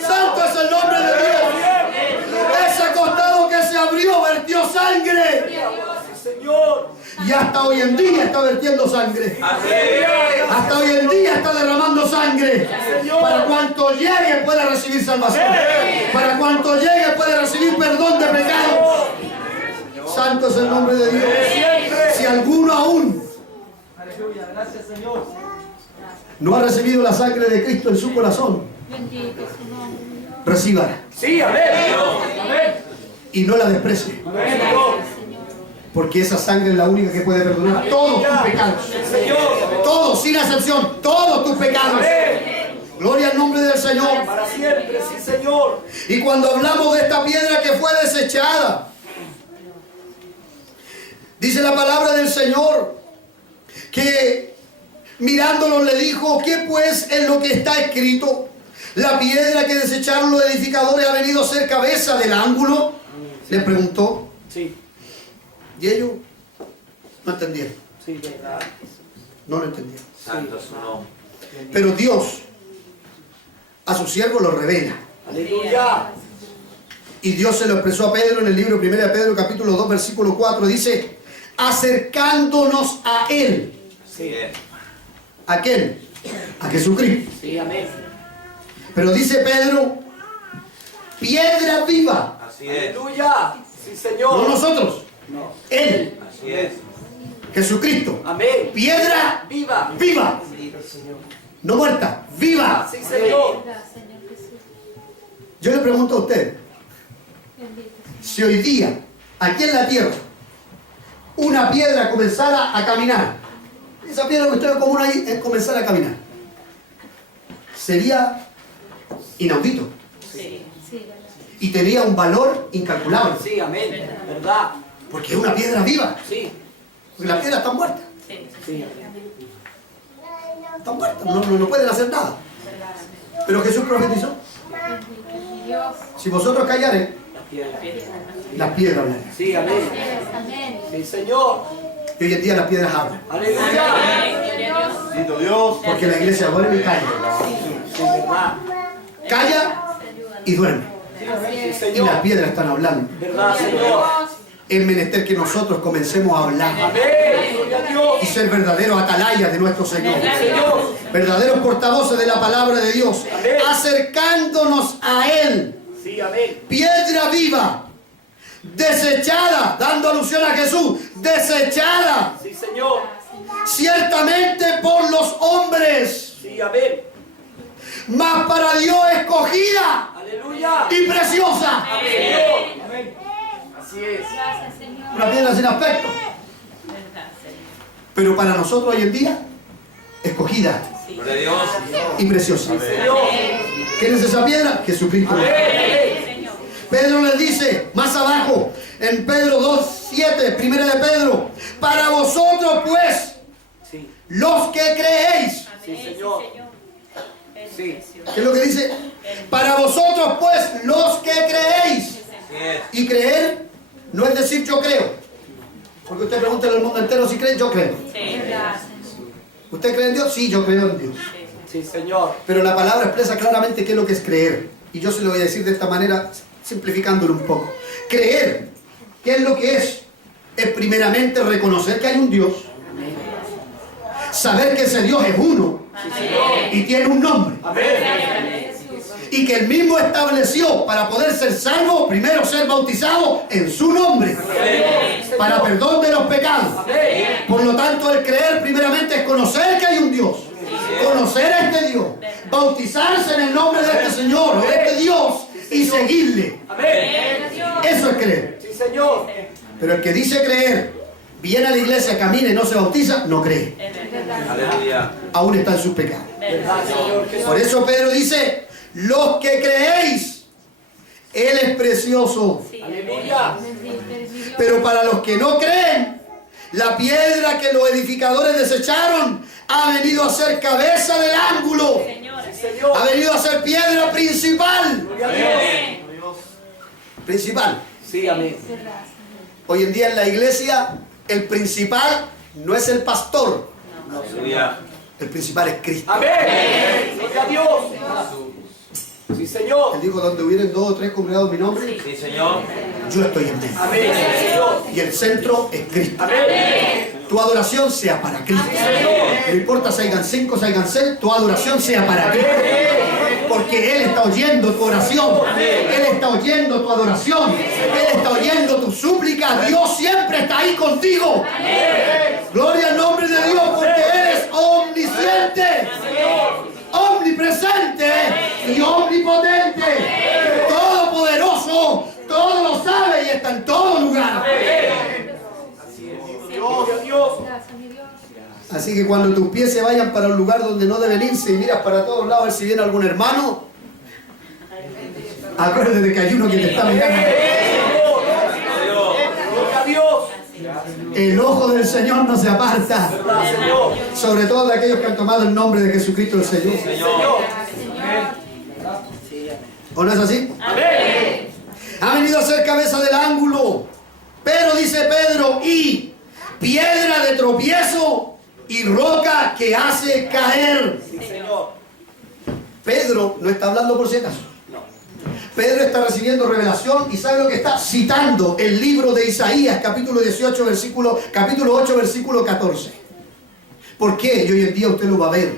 Santo es el nombre de Dios. Ese costado que se abrió vertió sangre. Señor. Y hasta hoy en día está vertiendo sangre. Hasta hoy en día está derramando sangre. Para cuanto llegue pueda recibir salvación. Para cuanto llegue puede recibir perdón de pecados. Santo es el nombre de Dios. Si alguno aún no ha recibido la sangre de Cristo en su corazón, recíbala. Sí, amén. Y no la desprecie. Porque esa sangre es la única que puede perdonar todos tus pecados. Todos, sin excepción, todos tus pecados. Gloria al nombre del Señor. Para siempre, sí, Señor. Y cuando hablamos de esta piedra que fue desechada, dice la palabra del Señor que mirándolo le dijo: ¿qué pues es lo que está escrito? La piedra que desecharon los edificadores ha venido a ser cabeza del ángulo. Le preguntó. Sí. Y ellos no entendieron. Sí, verdad. No lo entendieron. Santo es su nombre. Pero Dios a su siervo lo revela. Aleluya. Y Dios se lo expresó a Pedro en el libro 1 de Pedro capítulo 2 versículo 4. Dice: acercándonos a Él. Sí. ¿A quién? A Jesucristo. Sí, amén. Pero dice Pedro: piedra viva. Así es. Aleluya. Sí, No Señor. nosotros. No. Él. Así es. Jesucristo. Amén. Piedra Viva. viva. No muerta. Viva. Sí, Señor. Yo le pregunto a usted: si hoy día, aquí en la tierra, una piedra comenzara a caminar, esa piedra que usted ve común ahí es comenzar a caminar, sería inaudito y tendría un valor incalculable, Sí, amén. ¿Verdad? porque es una piedra viva, Sí. porque las piedras están muertas, Sí. están muertas, no pueden hacer nada. Pero Jesús profetizó: si vosotros callareis, La piedra. las piedras hablarán. Sí, amén. Sí, Señor. Y hoy en día las piedras hablan, Aleluya. Bendito Dios. porque la iglesia duerme y calla. Sí, verdad. Calla y duerme. Sí, Y las Señor. piedras están hablando. Verdad, Señor. Es menester que nosotros comencemos a hablar Amén. Gloria a Dios. y ser verdaderos atalayas de nuestro Señor, Señor. verdaderos portavoces de la palabra de Dios, Amén. acercándonos a Él, Sí, amén. piedra viva, desechada, dando alusión a Jesús, desechada Sí, Señor. ciertamente por los hombres, Sí, amén. mas para Dios escogida Aleluya. y preciosa. Señor. Amén. Así es. Una piedra sin aspecto, pero para nosotros hoy en día, escogida Gloria a Dios. y preciosa. Señor. ¿Quién es esa piedra? Jesucristo. Amén. Pedro les dice más abajo, en Pedro 2, 7, primera de Pedro. Para vosotros pues, Sí. los que creéis. Sí, Señor. Sí. ¿Qué es lo que dice? Para vosotros pues, los que creéis. Así es. Y creer no es decir yo creo. Porque usted pregunta al mundo entero si cree, yo creo. ¿Usted cree en Dios? Sí, yo creo en Dios. Sí, Señor. Pero la palabra expresa claramente qué es lo que es creer. Y yo se lo voy a decir de esta manera, simplificándolo un poco. Creer, ¿qué es lo que es? Es primeramente reconocer que hay un Dios. Saber que ese Dios es uno. Y tiene un nombre. Amén. Y que Él mismo estableció para poder ser salvo, primero ser bautizado en su nombre. Para perdón de los pecados. Por lo tanto, el creer primeramente es conocer que hay un Dios. Conocer a este Dios. Bautizarse en el nombre de este Señor, de este Dios, y seguirle. Amén. Eso es creer. Sí, Señor. Pero el que dice creer, viene a la iglesia, camina y no se bautiza, no cree. Aleluya. Aún está en sus pecados. Verdad, Señor. Que Por eso Pedro dice, los que creéis, Él es precioso. Aleluya. Pero para los que no creen, la piedra que los edificadores desecharon ha venido a ser cabeza del ángulo. Sí, Señor. Ha venido a ser piedra principal. Gloria a Dios. Principal. Sí, amén. Hoy en día en la iglesia, el principal no es el pastor. Aleluya. El principal es Cristo. Amén. Gloria a Dios. Sí, Señor. Él dijo, donde hubieran 2 o 3 congregados en mi nombre, Sí, Señor. yo estoy en medio. Amén. Sí, Señor. Y el centro es Cristo. Amén. Tu adoración sea para Cristo. No importa si hayan 5, si hayan 6, tu adoración sea para Cristo. Porque Él está oyendo tu oración. Él está oyendo tu adoración. Él está oyendo tu súplica. Dios siempre está ahí contigo. Gloria al nombre de Dios porque Él es omnisciente, omnipresente y omnipotente. Todopoderoso, todo lo sabe y está en todo lugar. Gloria a Dios. Así que cuando tus pies se vayan para un lugar donde no deben irse y miras para todos lados a ver si viene algún hermano, acuérdate de que hay uno que te está mirando. Gloria a Dios. El ojo del Señor no se aparta, Verdad, Señor. sobre todo de aquellos que han tomado el nombre de Jesucristo el Señor. Señor. ¿O no es así? Amén. Ha venido a ser cabeza del ángulo, pero dice Pedro, y piedra de tropiezo y roca que hace caer. Sí, Señor. Pedro no está hablando por si acaso. Pedro está recibiendo revelación y sabe lo que está citando el libro de Isaías, capítulo 18, capítulo 8, versículo 14. ¿Por qué? Y hoy en día usted lo va a ver.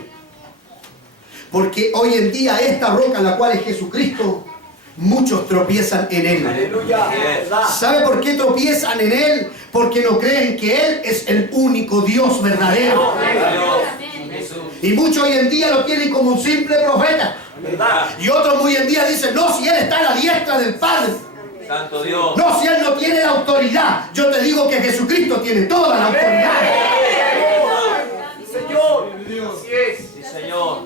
Porque hoy en día esta roca, la cual es Jesucristo, muchos tropiezan en él. Aleluya. Verdad. ¿Sabe por qué tropiezan en él? Porque no creen que Él es el único Dios verdadero. Y muchos hoy en día lo tienen como un simple profeta. Verdad. Y otros hoy en día dicen, no, si Él está a la diestra del Padre. Santo Dios. No, si Él no tiene la autoridad. Yo te digo que Jesucristo tiene toda la autoridad. Señor. Así es. Sí, Señor.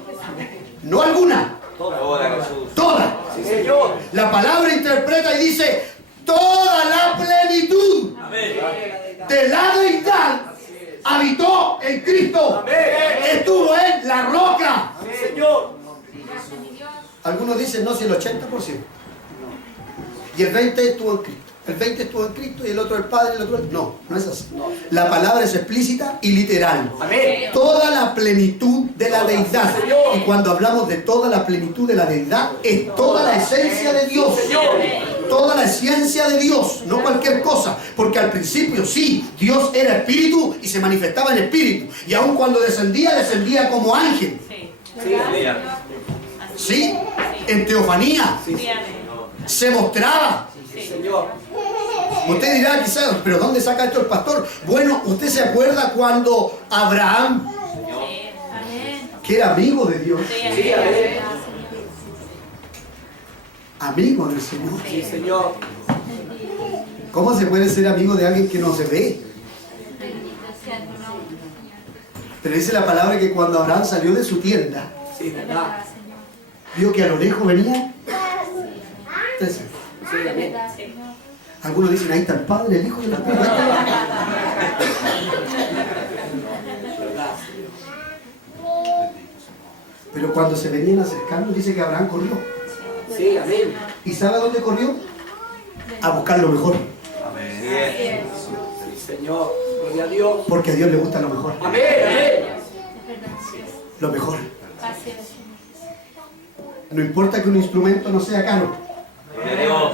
No alguna, Ahora, Jesús. toda. Sí, Señor. La palabra interpreta y dice, toda la plenitud Amén. de la deidad habitó en Cristo. Amén. Estuvo en la roca. Sí, Señor. Algunos dicen, no, si el 80%. Y el 20% estuvo en Cristo. El 20% estuvo en Cristo y el otro el Padre, el otro el... No, no es así. La palabra es explícita y literal. Amén. Toda la plenitud de la deidad. Y cuando hablamos de toda la plenitud de la deidad, es toda la esencia de Dios. Toda la esencia de Dios, no cualquier cosa. Porque al principio sí, Dios era espíritu y se manifestaba en espíritu. Y aun cuando descendía, descendía como ángel. Sí, Aleluya. ¿Sí? En teofanía. Se mostraba. Sí, Señor. Usted dirá quizás, pero ¿dónde saca esto el pastor? Bueno, usted se acuerda cuando Abraham, que era amigo de Dios, Sí, amén. amigo del Señor. Sí, Señor. ¿Cómo se puede ser amigo de alguien que no se ve? Pero dice la palabra que cuando Abraham salió de su tienda, Sí, verdad. vio que a lo lejos venía. Entonces, Sí, amén. Algunos dicen, ahí está el Padre, el Hijo y el Espíritu. Pero cuando se venían acercando, dice que Abraham corrió. Sí, amén. ¿Y sabe a dónde corrió? A buscar lo mejor. Amén. Sí, Señor. Gloria a Dios. Porque a Dios le gusta lo mejor. Amén, amén. Lo mejor. No importa que un instrumento no sea caro, Gloria a Dios.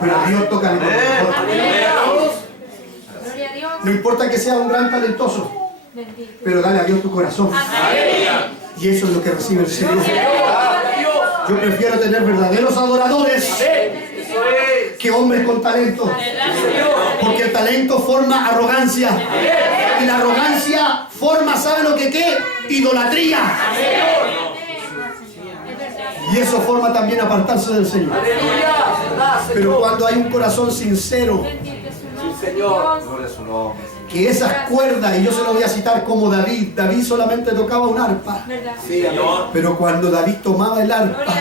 pero a Dios toca lo mejor. Gloria a Dios. No importa que sea un gran talentoso, Bendito. pero dale a Dios tu corazón. Aleluya. Y eso es lo que recibe el Señor. Gloria a Dios. Yo prefiero tener verdaderos adoradores Amén. Eso es. que hombres con talento. Porque el talento forma arrogancia. Y la arrogancia forma, ¿sabe lo que qué? Idolatría. Y eso forma también apartarse del Señor. Aleluya. ¿Verdad, Pero Señor? cuando hay un corazón sincero, Bendito es su Sí, nombre. Señor. Gloria a su nombre. que esas cuerdas, y yo se lo voy a citar como David, David solamente tocaba un arpa. ¿Verdad? Sí, amén. Señor. Pero cuando David tomaba el arpa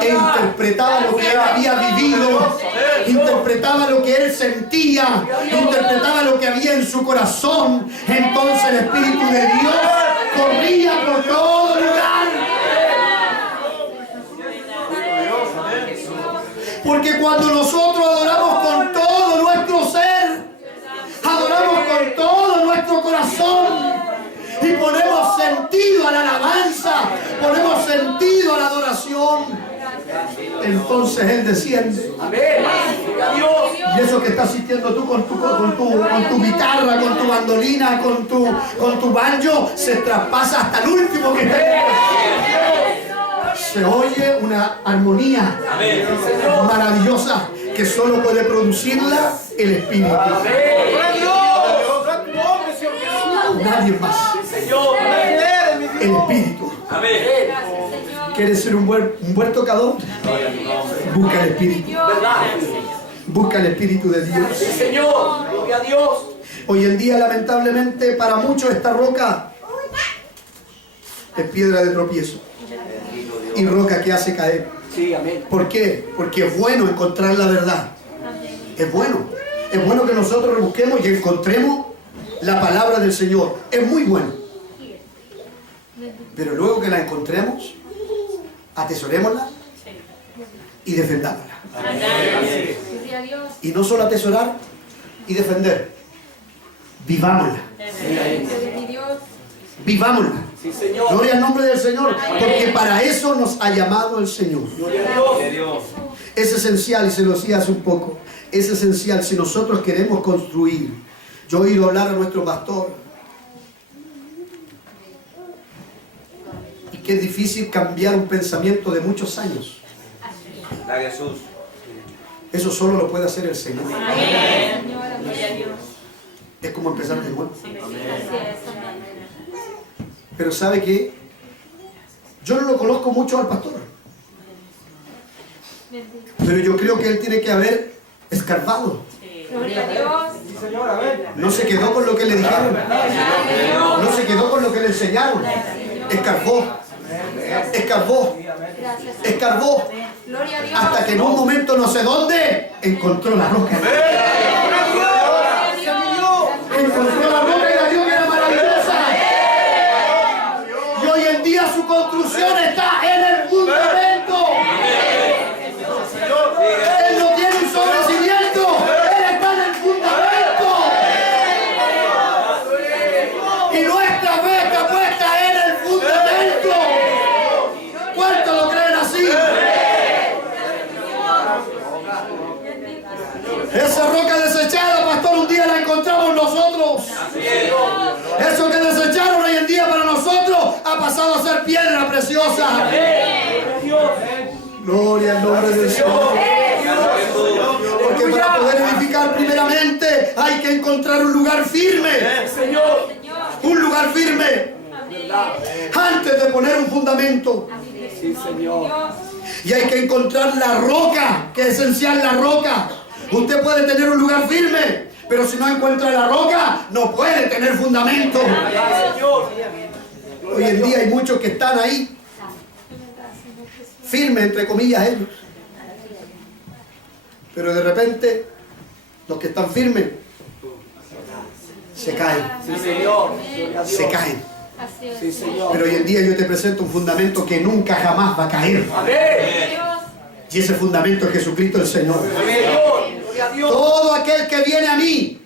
e interpretaba lo que él había vivido, interpretaba lo que él sentía, interpretaba lo que había en su corazón, entonces el Espíritu de Dios corría por todo lugar. Porque cuando nosotros adoramos con todo nuestro ser, adoramos con todo nuestro corazón y ponemos sentido a la alabanza, ponemos sentido a la adoración, entonces Él desciende. Amén. Gloria a Dios. Y eso que estás sintiendo tú con tu guitarra, con tu bandolina, con tu banjo, se traspasa hasta el último que está en el corazón. Se oye una armonía Amén. maravillosa que solo puede producirla el Espíritu. Nadie más. Señor. El Espíritu. Amén. ¿Quieres ser un buen tocador? Busca el Espíritu. ¿Verdad? Busca el Espíritu de Dios. Sí, Señor. Gloria a Dios. Hoy en día, lamentablemente, para muchos esta roca es piedra de tropiezo y roca que hace caer. Sí, amén. ¿Por qué? Porque es bueno encontrar la verdad. Es bueno. Es bueno que nosotros busquemos y encontremos la palabra del Señor. Es muy bueno. Pero luego que la encontremos, atesorémosla y defendámosla. Gloria a Dios. Y no solo atesorar y defender, vivámosla. De mi Dios. Vivámosla. Sí, Señor. Gloria al nombre del Señor, porque para eso nos ha llamado el Señor. Gloria a Dios. Gloria a Dios. Es esencial, y se lo decía hace un poco, es esencial si nosotros queremos construir. Yo he oído hablar a nuestro pastor, y que es difícil cambiar un pensamiento de muchos años. Gloria a Jesús. Eso solo lo puede hacer el Señor. Señora, gloria a Dios. Es como empezar de nuevo. Así es, amén. Pero ¿sabe qué? Yo no lo conozco mucho al pastor, Bendito. pero yo creo que él tiene que haber escarbado. Gloria a Dios. No se quedó con lo que le dijeron, no se quedó con lo que le enseñaron. Escarbó, escarbó, Gracias. escarbó, Gloria a Dios. hasta que en un momento no sé dónde encontró la roca. Encontró la roca y la vio que era maravillosa. Y hoy en día su construcción está en el fundamento. Él no tiene un sobrecimiento, él está en el fundamento. Y nuestra fe está puesta en el fundamento. ¿Cuántos lo creen así? Esa roca desechada, pastor, un día la encontramos nosotros. Eso que desecharon hoy en día para nosotros ha pasado a ser piedra preciosa. Gloria al nombre del Señor. Porque para poder edificar primeramente hay que encontrar un lugar firme. Señor. Un lugar firme. Antes de poner un fundamento. Sí, Señor. Y hay que encontrar la roca, que es esencial la roca. Usted puede tener un lugar firme, pero si no encuentra la roca, no puede tener fundamento. Señor. Hoy en día hay muchos que están ahí, firmes, entre comillas, ellos. Pero de repente, los que están firmes se caen. Sí, Señor. Gloria a Dios. Se caen. Así es. Sí, Señor. Pero hoy en día yo te presento un fundamento que nunca jamás va a caer. Amén. Dios. Y ese fundamento es Jesucristo el Señor. Señor. Gloria a Dios. Todo aquel que viene a mí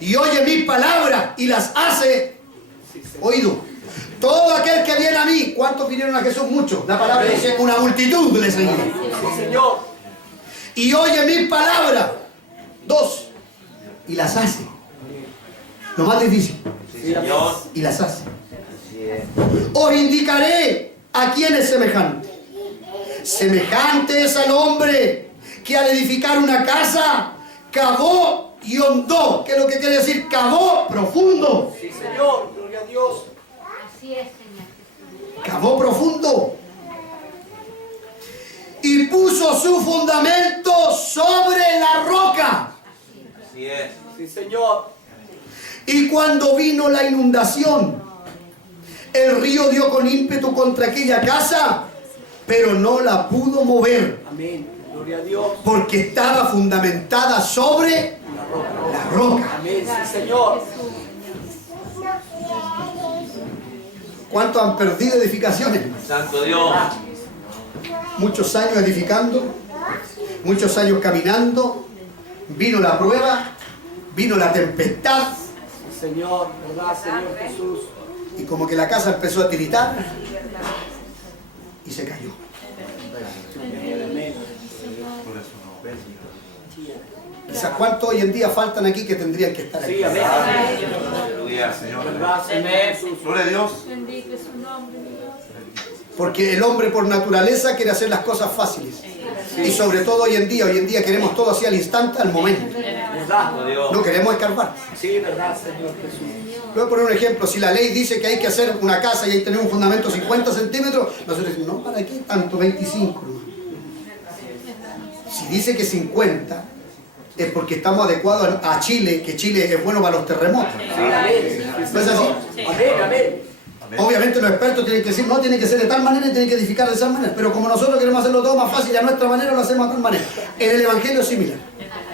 y oye mis palabras y las hace, oído. Todo aquel que viene a mí, ¿cuántos vinieron a Jesús? Muchos. La palabra dice una multitud le seguirá. Sí, Señor. Y oye mis palabras, 2, y las hace. Lo más difícil, Sí, Señor. y las hace. Así es. Os indicaré a quién es semejante. Semejante es al hombre que al edificar una casa cavó y hondó. ¿Qué es lo que quiere decir? Cavó profundo. Sí, Señor. Gloria a Dios. Así es, Señor. Cavó profundo. Y puso su fundamento sobre la roca. Así es. Sí, Señor. Y cuando vino la inundación, el río dio con ímpetu contra aquella casa, pero no la pudo mover, Amén. Gloria a Dios. porque estaba fundamentada sobre la roca. Amén. Sí, Señor. ¿Cuántos han perdido edificaciones? Santo Dios. Muchos años edificando, muchos años caminando, vino la prueba, vino la tempestad, Sí, Señor. ¿Verdad, Señor Jesús? y como que la casa empezó a tiritar y se cayó. Amén. Quizás cuántos hoy en día faltan aquí que tendrían que estar aquí. Sí, amén. Aleluya, Señor. ¿Verdad, Señor Jesús? Gloria a Dios. Bendito es su nombre, mi Dios. Porque el hombre por naturaleza quiere hacer las cosas fáciles. Y sobre todo hoy en día queremos todo así al instante, al momento. ¿Verdad? Santo Dios. No queremos escarbar. Sí, ¿verdad, Señor Jesús? Voy a poner un ejemplo. Si la ley dice que hay que hacer una casa y hay que tener un fundamento 50 centímetros, nosotros decimos, no, ¿para qué tanto? 25. ¿No? Si dice que 50, es porque estamos adecuados a Chile, que Chile es bueno para los terremotos. Sí, amén. ¿No es así? Amén, amén. Obviamente los expertos tienen que decir, no, tiene que ser de tal manera y tienen que edificar de esa manera. Pero como nosotros queremos hacerlo todo más fácil, a nuestra manera lo hacemos de tal manera. En el Evangelio es similar.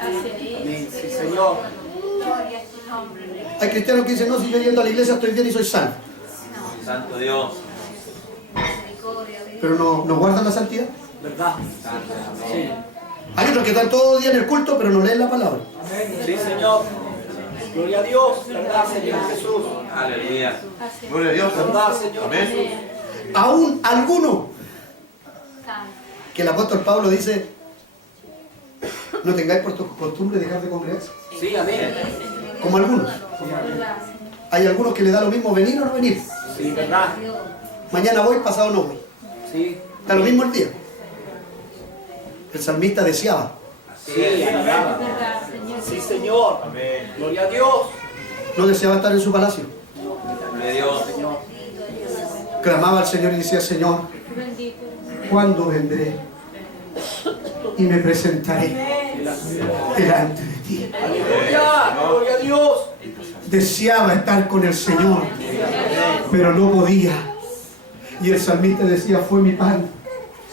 Amén. Sí, Señor. Gloria a su nombre. Hay cristianos que dicen, no, si yo yendo a la iglesia estoy bien y soy salvo. Santo Dios. Misericordia de Dios. Pero no guardan la santidad. ¿Verdad? Sí. Hay otros que están todo el día en el culto, pero no leen la palabra. Sí, Señor. Gloria a Dios. ¿Verdad, Señor Jesús? Aleluya. Así es. Gloria a Dios. ¿Verdad, Señor Jesús? Aún algunos Santo. que el apóstol Pablo dice, no tengáis por costumbre dejar de congregarse. Sí, amén. Como algunos. ¿Verdad, Señor? Hay algunos que le da lo mismo venir o no venir. Sí, ¿verdad? Mañana voy, pasado no voy. Sí. Da lo mismo el día. El salmista deseaba. Así Sí, es. ¿verdad? ¿Verdad, Señor? Sí, Señor. Amén. Gloria a Dios. No deseaba estar en su palacio. Gloria a Dios. Señor. Clamaba al Señor y decía, Señor, Bendito. ¿cuándo vendré? Y me presentaré delante de ti. Aleluya. Gloria a Dios. Deseaba estar con el Señor, pero no podía. Y el salmista decía, fue mi pan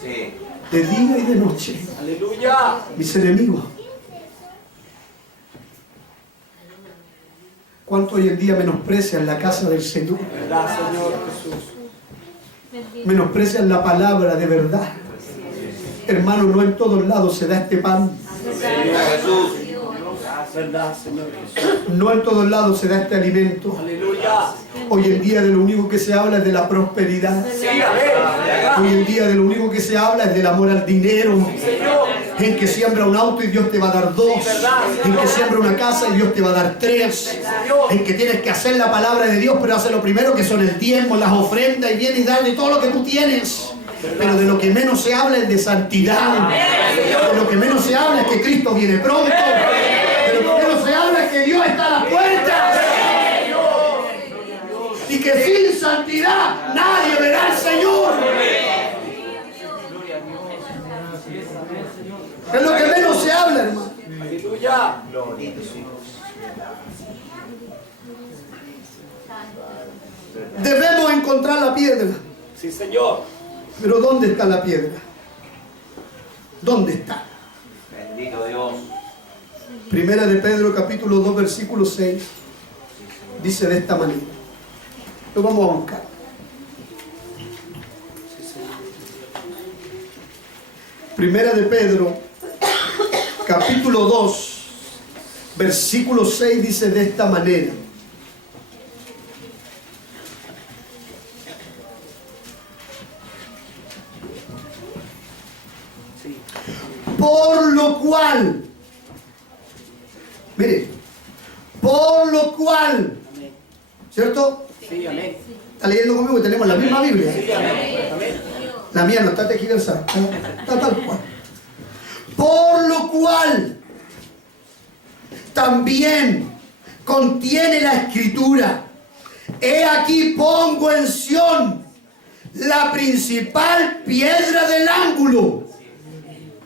Sí. de día y de noche. Aleluya. Mis enemigos. ¿Cuánto hoy en día menosprecian la casa del Señor? ¿Verdad, Señor Jesús? Bendito. Menosprecian la palabra de verdad. Hermano, no en todos lados se da este pan. Gloria a Jesús. ¿Verdad, Señor Jesús? No en todos lados se da este alimento. Aleluya. Hoy en día de lo único que se habla es de la prosperidad. Sí, amén. Hoy en día de lo único que se habla es del amor al dinero. Señor. En que siembra un auto y Dios te va a dar 2. En que siembra una casa y Dios te va a dar 3. En que tienes que hacer la palabra de Dios, pero hace lo primero que son el diezmo, las ofrendas y viene y darle todo lo que tú tienes. Pero de lo que menos se habla es de santidad. De lo que menos se habla es que Cristo viene pronto. De lo que menos se habla es que Dios está a la puerta. Y que sin santidad nadie verá al Señor. Es lo que menos se habla, hermano. Aleluya. Debemos encontrar la piedra. Sí, Señor. Pero ¿dónde está la piedra? ¿Dónde está? Bendito Dios. Primera de Pedro, capítulo 2, versículo 6, dice de esta manera. Lo vamos a buscar. Primera de Pedro, capítulo 2, versículo 6, dice de esta manera. Por lo cual, mire, por lo cual, ¿cierto? Sí, amén. ¿Está leyendo conmigo? Tenemos la misma Biblia. Sí, amén. Amén. La mía no está tergiversada, está tal cual. Por lo cual, también contiene la Escritura: he aquí pongo en Sión la principal piedra del ángulo.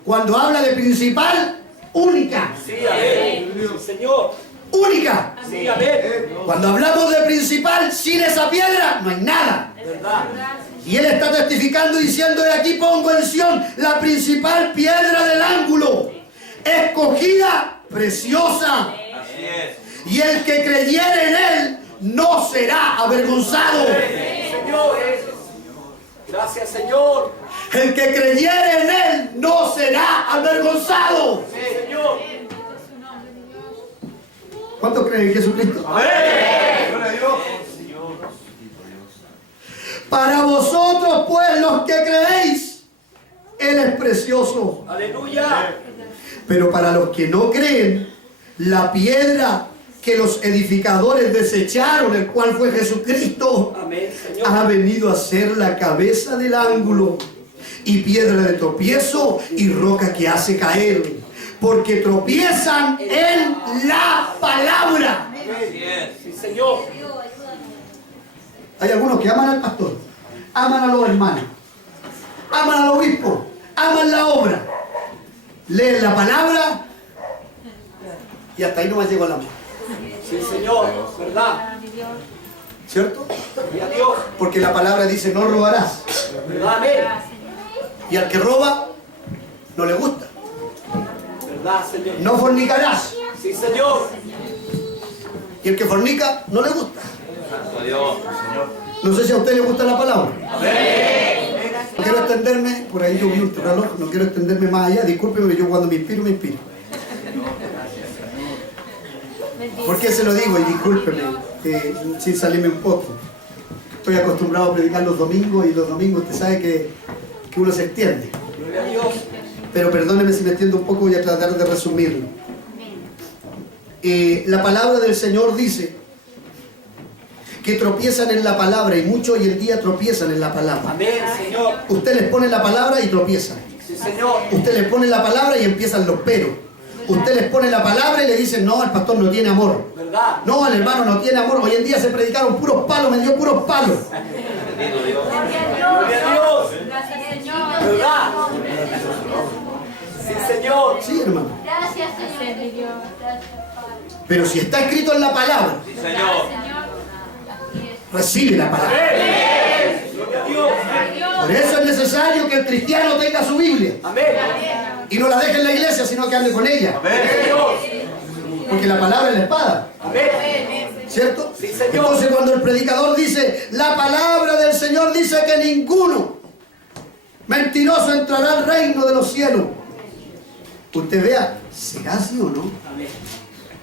Cuando habla de principal, única. Sí, amén. Señor. Única. Sí, amén. Cuando hablamos de principal, sin esa piedra no hay nada. ¿Verdad? Y él está testificando diciendo: de aquí pongo en Sión la principal piedra del ángulo, escogida, preciosa. Así es. Y el que creyere en él no será avergonzado. Señor. Gracias, Señor. El que creyere en él no será avergonzado. Sí, Señor. ¿Cuántos creen en Jesucristo? Amén. Gloria a Dios. Para vosotros pues los que creéis, él es precioso. Aleluya. Pero para los que no creen, la piedra que los edificadores desecharon, el cual fue Jesucristo, Amén, Señor. ha venido a ser la cabeza del ángulo, y piedra de tropiezo y roca que hace caer, porque tropiezan en la palabra. Así es. Sí, Señor. Hay algunos que aman al pastor, aman a los hermanos, aman al obispo, aman la obra, leen la palabra y hasta ahí no me llegó la mano. Sí, Señor. ¿Verdad? ¿Cierto? Y a Dios. Porque la palabra dice: no robarás. ¿Verdad? Amén. Y al que roba, no le gusta. ¿Verdad, Señor? No fornicarás. Sí, Señor. Y el que fornica, no le gusta. Santo Dios. No sé si a usted le gusta la palabra. No quiero extenderme, por ahí yo vi un reloj, no quiero extenderme más allá. Discúlpeme, yo cuando me inspiro, me inspiro. ¿Por qué se lo digo? Y discúlpeme, sin salirme un poco. Estoy acostumbrado a predicar los domingos, y los domingos usted sabe que uno se extiende. Gloria a Dios. Pero perdóneme si me extiendo un poco, voy a tratar de resumirlo. La palabra del Señor dice que tropiezan en la palabra, y muchos hoy en día tropiezan en la palabra. Amén, Señor. Usted les pone la palabra y tropiezan. Sí, Señor. Usted les pone la palabra y empiezan los peros. Usted les pone la palabra y le dicen: no, el pastor no tiene amor. ¿Verdad? No, el hermano no tiene amor. Hoy en día se predicaron puros palos, me dio puros palos. Bendito Dios. Gloria a Dios. Gracias, Señor. ¿Verdad? Sí, Señor. Sí, hermano. Gracias, Señor. Pero si está escrito en la palabra, Sí, Señor. recibe la palabra. Gloria a Dios. Por eso es necesario que el cristiano tenga su Biblia Amén. y no la deje en la iglesia, sino que ande con ella. Amén. Porque la palabra es la espada. Amén. ¿Cierto? Sí, Señor. Entonces, cuando el predicador dice: la palabra del Señor dice que ninguno mentiroso entrará al reino de los cielos, usted vea, ¿será así o no? Amén.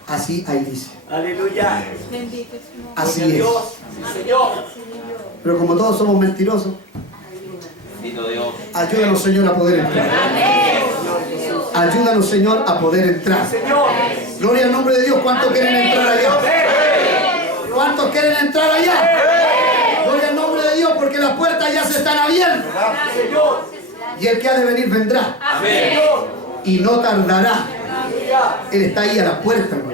Así ahí dice. Aleluya. Bendito es tu nombre. Así Gloria a es. Dios. Sí, Señor. Pero como todos somos mentirosos, Bendito Dios. ayúdanos, Señor, a poder entrar. Ayúdanos, Señor, a poder entrar. Señor. Gloria al nombre de Dios. ¿Cuántos quieren entrar allá? ¿Cuántos quieren entrar allá? Gloria al nombre de Dios, porque las puertas ya se están abriendo. Señor. Y el que ha de venir vendrá. Amén. Señor. Y no tardará. Aleluya. Él está ahí a la puerta, hermano.